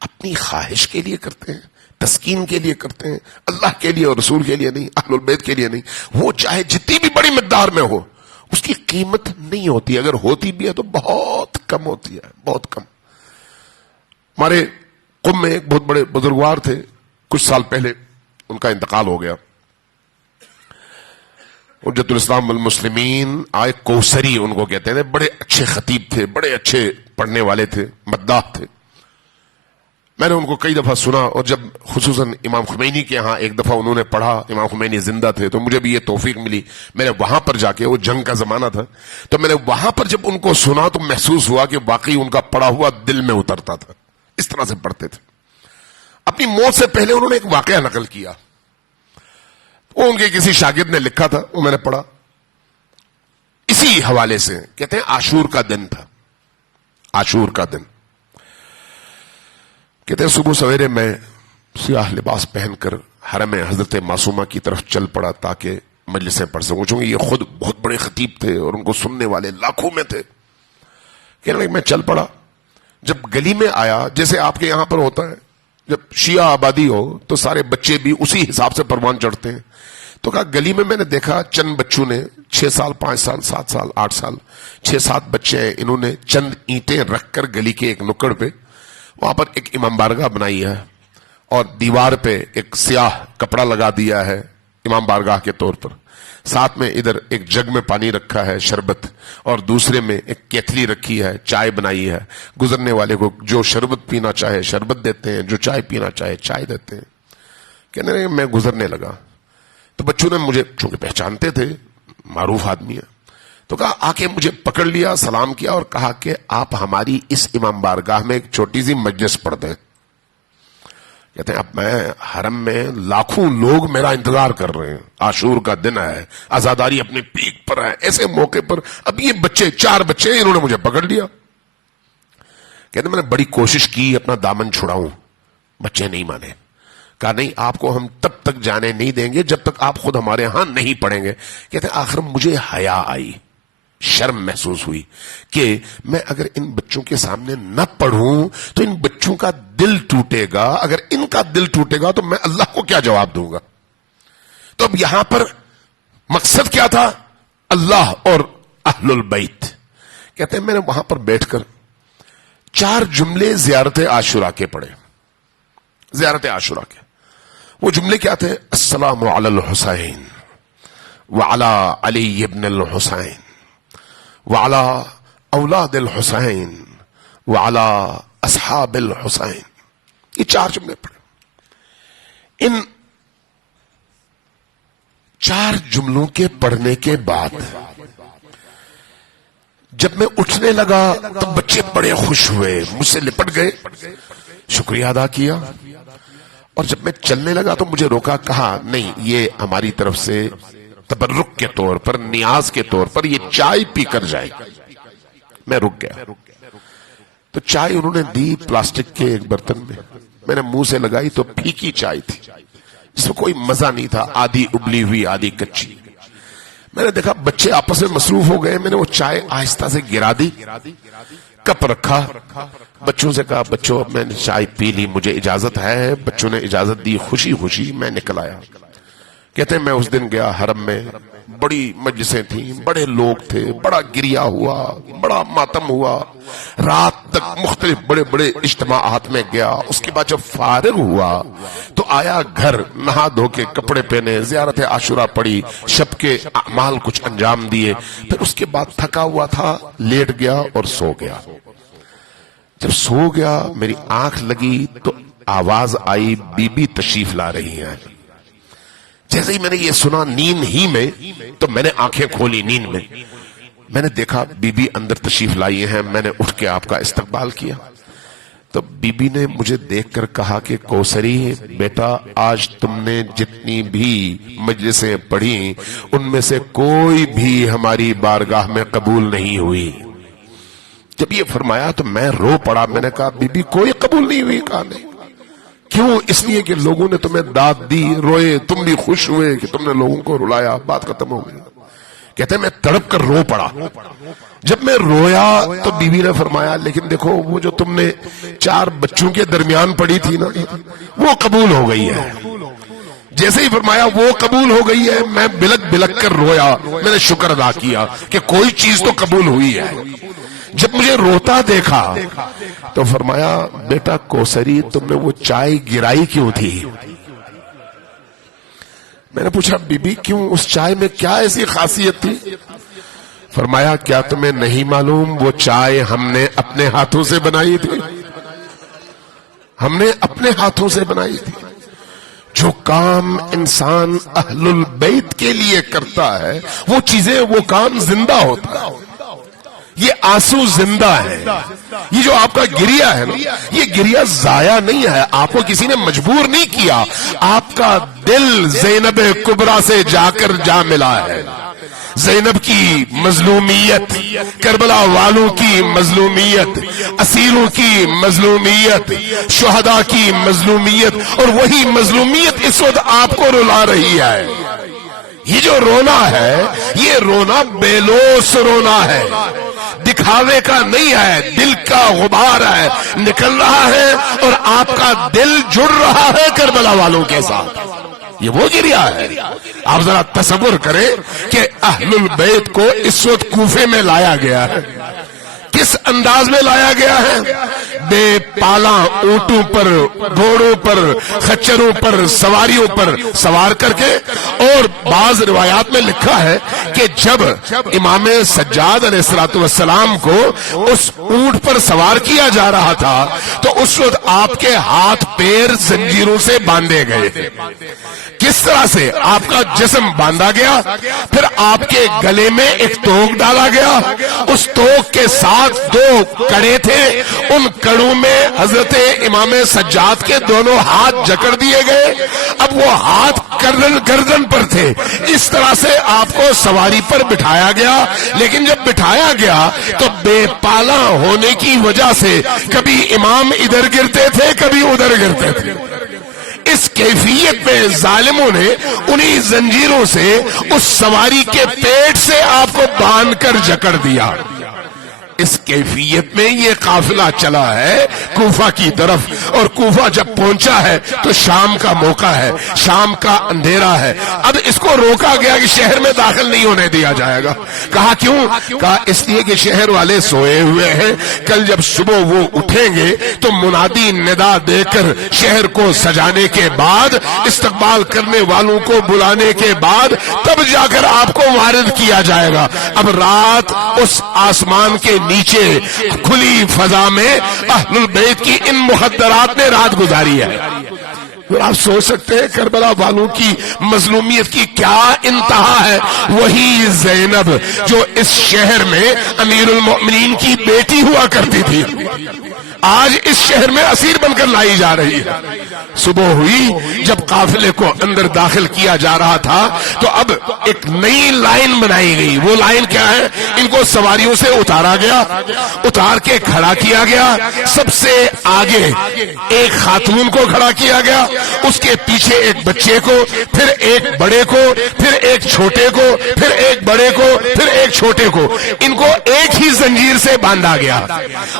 اپنی خواہش کے لیے کرتے ہیں، تسکین کے لیے کرتے ہیں، اللہ کے لیے اور رسول کے لیے نہیں، اہل البیت کے لیے نہیں. وہ چاہے جتنی بھی بڑی مقدار میں ہو اس کی قیمت نہیں ہوتی، اگر ہوتی بھی ہے تو بہت کم ہوتی ہے، بہت کم. ہمارے قم میں ایک بہت بڑے بزرگوار تھے، کچھ سال پہلے ان کا انتقال ہو گیا. حجت الاسلام والمسلمین آئے کوثری ان کو کہتے ہیں، بڑے اچھے خطیب تھے، بڑے اچھے پڑھنے والے تھے، مداح تھے. میں نے ان کو کئی دفعہ سنا، اور جب خصوصاً امام خمینی کے ہاں ایک دفعہ انہوں نے پڑھا، امام خمینی زندہ تھے، تو مجھے بھی یہ توفیق ملی. میں نے وہاں پر جا کے، وہ جنگ کا زمانہ تھا، تو میں نے وہاں پر جب ان کو سنا تو محسوس ہوا کہ واقعی ان کا پڑھا ہوا دل میں اترتا تھا. اس طرح سے پڑھتے تھے. اپنی موت سے پہلے انہوں نے ایک واقعہ نقل کیا، وہ ان کے کسی شاگرد نے لکھا تھا، وہ میں نے پڑھا اسی حوالے سے. کہتے ہیں عاشور کا دن تھا، عاشور کا دن. کہتے ہیں صبح سویرے میں سیاہ لباس پہن کر حرم حضرت معصومہ کی طرف چل پڑا تاکہ مجلسیں پڑھ سکوں، چونکہ یہ خود بہت بڑے خطیب تھے اور ان کو سننے والے لاکھوں میں تھے. کہنے لگے میں چل پڑا. جب گلی میں آیا، جیسے آپ کے یہاں پر ہوتا ہے جب شیعہ آبادی ہو تو سارے بچے بھی اسی حساب سے پروان چڑھتے ہیں، تو کہا گلی میں نے دیکھا چند بچوں نے 6 سال 5 سال 7 سال 8 سال 6-7 بچے ہیں، انہوں نے چند اینٹیں رکھ کر گلی کے ایک نکڑ پہ وہاں پر ایک امام بارگاہ بنائی ہے، اور دیوار پہ ایک سیاہ کپڑا لگا دیا ہے امام بارگاہ کے طور پر. ساتھ میں ادھر ایک جگ میں پانی رکھا ہے شربت، اور دوسرے میں ایک کیتلی رکھی ہے، چائے بنائی ہے. گزرنے والے کو جو شربت پینا چاہے شربت دیتے ہیں، جو چائے پینا چاہے چائے دیتے ہیں. کہنے لگے میں گزرنے لگا تو بچوں نے مجھے چونکہ پہچانتے تھے، معروف آدمی ہے، تو کہا آ کے مجھے پکڑ لیا، سلام کیا اور کہا کہ آپ ہماری اس امام بارگاہ میں ایک چھوٹی سی مجلس پڑھ دیں. کہتے ہیں اب میں حرم میں لاکھوں لوگ میرا انتظار کر رہے ہیں، عاشور کا دن ہے، عزاداری اپنے پیک پر ہے، ایسے موقع پر اب یہ بچے 4 بچے انہوں نے مجھے پکڑ لیا. کہتے ہیں میں نے بڑی کوشش کی اپنا دامن چھڑاؤں، بچے نہیں مانے. کہا نہیں، آپ کو ہم تب تک جانے نہیں دیں گے جب تک آپ خود ہمارے ہاں نہیں پڑھیں گے. کہتے ہیں آخر مجھے حیا آئی، شرم محسوس ہوئی کہ میں اگر ان بچوں کے سامنے نہ پڑھوں تو ان بچوں کا دل ٹوٹے گا، اگر ان کا دل ٹوٹے گا تو میں اللہ کو کیا جواب دوں گا. تو اب یہاں پر مقصد کیا تھا؟ اللہ اور اہل البیت. کہتے ہیں میں نے وہاں پر بیٹھ کر 4 جملے زیارت عاشورہ کے پڑھے. زیارت عاشورہ کے وہ جملے کیا تھے؟ السلام علی الحسین وعلی علی ابن الحسین وعلی اولاد الحسین وعلی اصحاب الحسین. یہ 4 جملے پڑھے. ان 4 جملوں کے پڑھنے کے بعد جب میں اٹھنے لگا تو بچے بڑے خوش ہوئے، مجھ سے لپٹ گئے، شکریہ ادا کیا. اور جب میں چلنے لگا تو مجھے روکا، کہا نہیں، یہ ہماری طرف سے تبرک کے طور پر، نیاز کے طور پر یہ چائے پی کر جائے. میں رک گیا. تو چائے انہوں نے دی پلاسٹک کے ایک برتن میں نے منہ سے لگائی تو پھیکی چائے تھی، اس میں کوئی مزہ نہیں تھا، آدھی ابلی ہوئی آدھی کچی. میں نے دیکھا بچے آپس میں مصروف ہو گئے. میں نے وہ چائے آہستہ سے گرا دی، کپ رکھا، بچوں سے کہا بچوں اب میں نے چائے پی لی، مجھے اجازت ہے. بچوں نے اجازت دی، خوشی خوشی میں نکل آیا. کہتے ہیں میں اس دن گیا حرم میں، بڑی مجلسیں تھیں، بڑے لوگ تھے، بڑا گریا ہوا، بڑا ماتم ہوا، رات تک مختلف بڑے بڑے اجتماعات میں گیا. اس کے بعد جب فارغ ہوا تو آیا گھر، نہا دھو کے کپڑے پہنے، زیارت عاشورہ پڑی، شب کے اعمال کچھ انجام دیے، پھر اس کے بعد تھکا ہوا تھا، لیٹ گیا اور سو گیا. جب سو گیا میری آنکھ لگی تو آواز آئی بی بی تشریف لا رہی ہیں. جیسے ہی میں نے یہ سنا نیند ہی میں، تو میں نے آنکھیں کھولی نیند میں نے دیکھا بی بی اندر تشریف لائی ہیں. میں نے اٹھ کے آپ کا استقبال کیا تو بی بی نے مجھے دیکھ کر کہا کہ کوثری بیٹا، آج تم نے جتنی بھی مجلسیں پڑھی ان میں سے کوئی بھی ہماری بارگاہ میں قبول نہیں ہوئی. جب یہ فرمایا تو میں رو پڑا. میں نے کہا بی بی کوئی قبول نہیں ہوئی؟ کہا نہیں. کیوں؟ اس لیے کہ لوگوں نے تمہیں داد دی، روئے، تم بھی خوش ہوئے کہ تم نے لوگوں کو رلایا. بات ختم ہو گئی. کہتے ہیں میں تڑپ کر رو پڑا. جب میں رویا تو بیوی نے فرمایا لیکن دیکھو وہ جو تم نے 4 بچوں کے درمیان پڑی تھی نا وہ قبول ہو گئی ہے. جیسے ہی فرمایا وہ قبول ہو گئی ہے میں بلک بلک کر رویا. میں نے شکر ادا کیا کہ کوئی چیز تو قبول ہوئی ہے. جب مجھے روتا دیکھا تو فرمایا بیٹا کوثری تم نے وہ چائے گرائی کیوں تھی؟ میں نے پوچھا بی بی کیوں اس چائے میں کیا ایسی خاصیت تھی؟ فرمایا کیا تمہیں نہیں معلوم وہ چائے ہم نے اپنے ہاتھوں سے بنائی تھی. ہم نے اپنے ہاتھوں سے بنائی تھی. جو کام انسان اہل البیت کے لیے کرتا ہے وہ چیزیں وہ کام زندہ ہوتا ہے. یہ آنسو زندہ ہے. یہ جو آپ کا گریا ہے نا یہ گریا ضائع نہیں ہے. آپ کو کسی نے مجبور نہیں کیا. آپ کا دل زینب کبریٰ سے جا کر جا ملا ہے. زینب کی مظلومیت، کربلا والوں کی مظلومیت، اسیروں کی مظلومیت، شہداء کی مظلومیت، اور وہی مظلومیت اس وقت آپ کو رلا رہی ہے. یہ جو رونا ہے یہ رونا بے لوث رونا ہے، دکھاوے کا نہیں ہے. دل کا غبار ہے نکل رہا ہے اور آپ کا دل جڑ رہا ہے کربلا والوں کے ساتھ. یہ وہ گریا ہے. آپ ذرا تصور کریں کہ اہل البیت کو اس وقت کوفے میں لایا گیا ہے. کس انداز میں لایا گیا ہے؟ بے پالاں اونٹوں پر، گھوڑوں پر، خچروں پر، سواریوں پر سوار کر کے. اور بعض روایات میں لکھا ہے کہ جب امام سجاد علیہ السلام کو اس اونٹ پر سوار کیا جا رہا تھا تو اس وقت آپ کے ہاتھ پیر زنجیروں سے باندھے گئے. کس طرح سے آپ کا جسم باندھا گیا، پھر آپ کے گلے میں ایک توق ڈالا گیا. اس توق کے ساتھ 2 کڑے تھے. ان کڑوں میں حضرت امام سجاد کے دونوں ہاتھ جکڑ دیے گئے. اب وہ ہاتھ گردن پر تھے. اس طرح سے آپ کو سواری پر بٹھایا گیا. لیکن جب بٹھایا گیا تو بے پالا ہونے کی وجہ سے کبھی امام ادھر گرتے تھے کبھی ادھر گرتے تھے. اس کیفیت میں ظالموں نے انہی زنجیروں سے اس سواری کے پیٹ سے آپ کو باندھ کر جکڑ دیا. اس کیفیت میں یہ قافلہ چلا ہے کوفہ کی طرف. اور کوفہ جب پہنچا ہے تو شام کا موقع ہے، شام کا اندھیرا ہے. اب اس کو روکا گیا کہ شہر میں داخل نہیں ہونے دیا جائے گا. کہا کیوں؟ کہا اس لیے کہ شہر والے سوئے ہوئے ہیں. کل جب صبح وہ اٹھیں گے تو منادی ندا دے کر شہر کو سجانے کے بعد، استقبال کرنے والوں کو بلانے کے بعد تب جا کر آپ کو وارد کیا جائے گا. اب رات اس آسمان کے نیچے کھلی فضا میں اہل البیت کی ان مخدرات نے رات گزاری ہے. آپ سوچ سکتے ہیں کربلا والوں کی مظلومیت کی کیا انتہا ہے. وہی زینب جو اس شہر میں امیر المؤمنین کی بیٹی ہوا کرتی تھی آج اس شہر میں اسیر بن کر لائی جا رہی ہے. صبح ہوئی جب قافلے کو اندر داخل کیا جا رہا تھا تو اب ایک نئی لائن بنائی گئی. وہ لائن کیا ہے؟ ان کو سواریوں سے اتارا گیا، اتار کے کھڑا کیا گیا. سب سے آگے ایک خاتون کو کھڑا کیا گیا، اس کے پیچھے ایک بچے کو، پھر ایک بڑے کو، پھر ایک چھوٹے کو، پھر ایک بڑے کو، پھر ایک چھوٹے کو. ان کو ایک ہی زنجیر سے باندھا گیا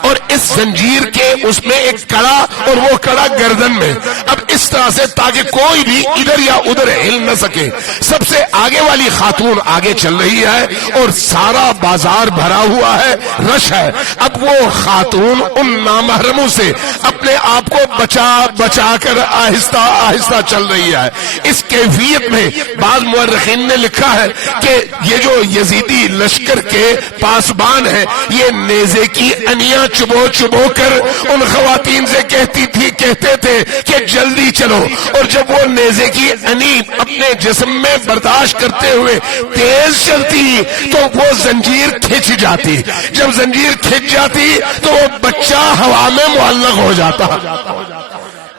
اور اس زنجیر کے اس میں ایک کڑا اور وہ کڑا گردن میں. اب اس طرح سے تاکہ کوئی بھی ادھر یا ادھر ہل نہ سکے. سب سے آگے والی خاتون آگے چل رہی ہے اور سارا بازار بھرا ہوا ہے، رش ہے. اب وہ خاتون ان نامحرموں سے اپنے آپ کو بچا بچا کر آہستہ آہستہ چل رہی ہے. اس کیفیت میں بعض مورخین نے لکھا ہے کہ یہ جو یزیدی لشکر کے پاسبان ہیں یہ نیزے کی انیاں چبو چبو کر ان خواتین سے کہتے تھے کہ جلدی چلو. اور جب وہ نیزے کی انی اپنے جسم میں برداشت کرتے ہوئے تیز چلتی تو وہ زنجیر کھچ جاتی. جب زنجیر کھچ جاتی تو وہ بچہ ہوا میں معلق ہو جاتا.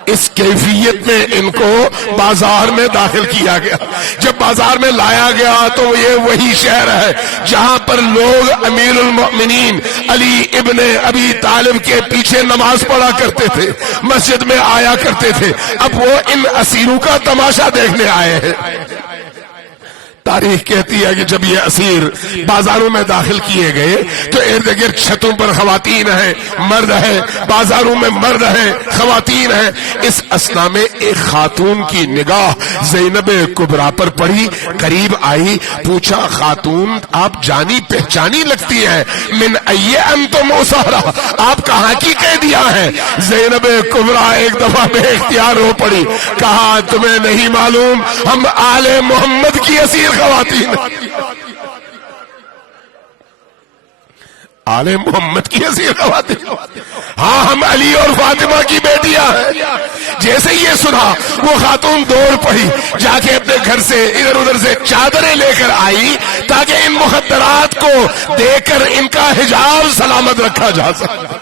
اس کیفیت میں ان کو بازار میں داخل کیا گیا. جب بازار میں لایا گیا تو یہ وہی شہر ہے جہاں پر لوگ امیر المؤمنین علی ابن ابی طالب کے پیچھے نماز پڑھا کرتے تھے، مسجد میں آیا کرتے تھے. اب وہ ان اسیروں کا تماشا دیکھنے آئے ہیں. تاریخ کہتی ہے کہ جب یہ اسیر بازاروں میں داخل کیے گئے تو ارد گرد چھتوں پر خواتین ہیں، مرد ہیں، بازاروں میں مرد ہیں، خواتین ہیں۔ اس اثنا میں ایک خاتون کی نگاہ زینب کبریٰ پر پڑی، قریب آئی، پوچھا خاتون آپ جانی پہچانی لگتی ہیں، من ای انتم اسارا، آپ کہاں کی قیدیاں ہیں؟ زینب کبریٰ ایک دفعہ بے اختیار ہو پڑی، کہا تمہیں نہیں معلوم ہم آل محمد کی اسیر خواتین، آل محمد کی اسیر خواتین، ہاں ہم علی اور فاطمہ کی بیٹیاں ہیں۔ جیسے یہ سنا وہ خاتون دوڑ پڑی، جا کے اپنے گھر سے ادھر ادھر سے چادریں لے کر آئی تاکہ ان مخدرات کو دے کر ان کا حجاب سلامت رکھا جا سکے۔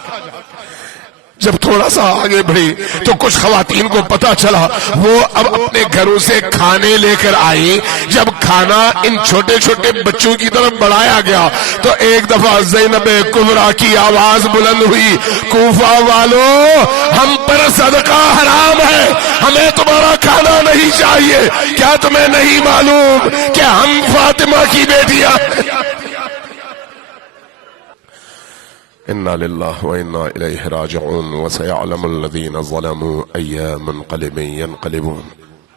جب تھوڑا سا آگے بڑھی تو کچھ خواتین کو پتا چلا، وہ اب اپنے گھروں سے کھانے لے کر آئی۔ جب کھانا ان چھوٹے چھوٹے بچوں کی طرف بڑھایا گیا تو ایک دفعہ زینب کبریٰ کی آواز بلند ہوئی، کوفہ والو ہم پر صدقہ حرام ہے، ہمیں تمہارا کھانا نہیں چاہیے، کیا تمہیں نہیں معلوم کہ ہم فاطمہ کی بیٹیاں ہیں؟ انا للہ وانا الیہ راجعون وسيعلم الذين ظلموا اي منقلب ينقلبون۔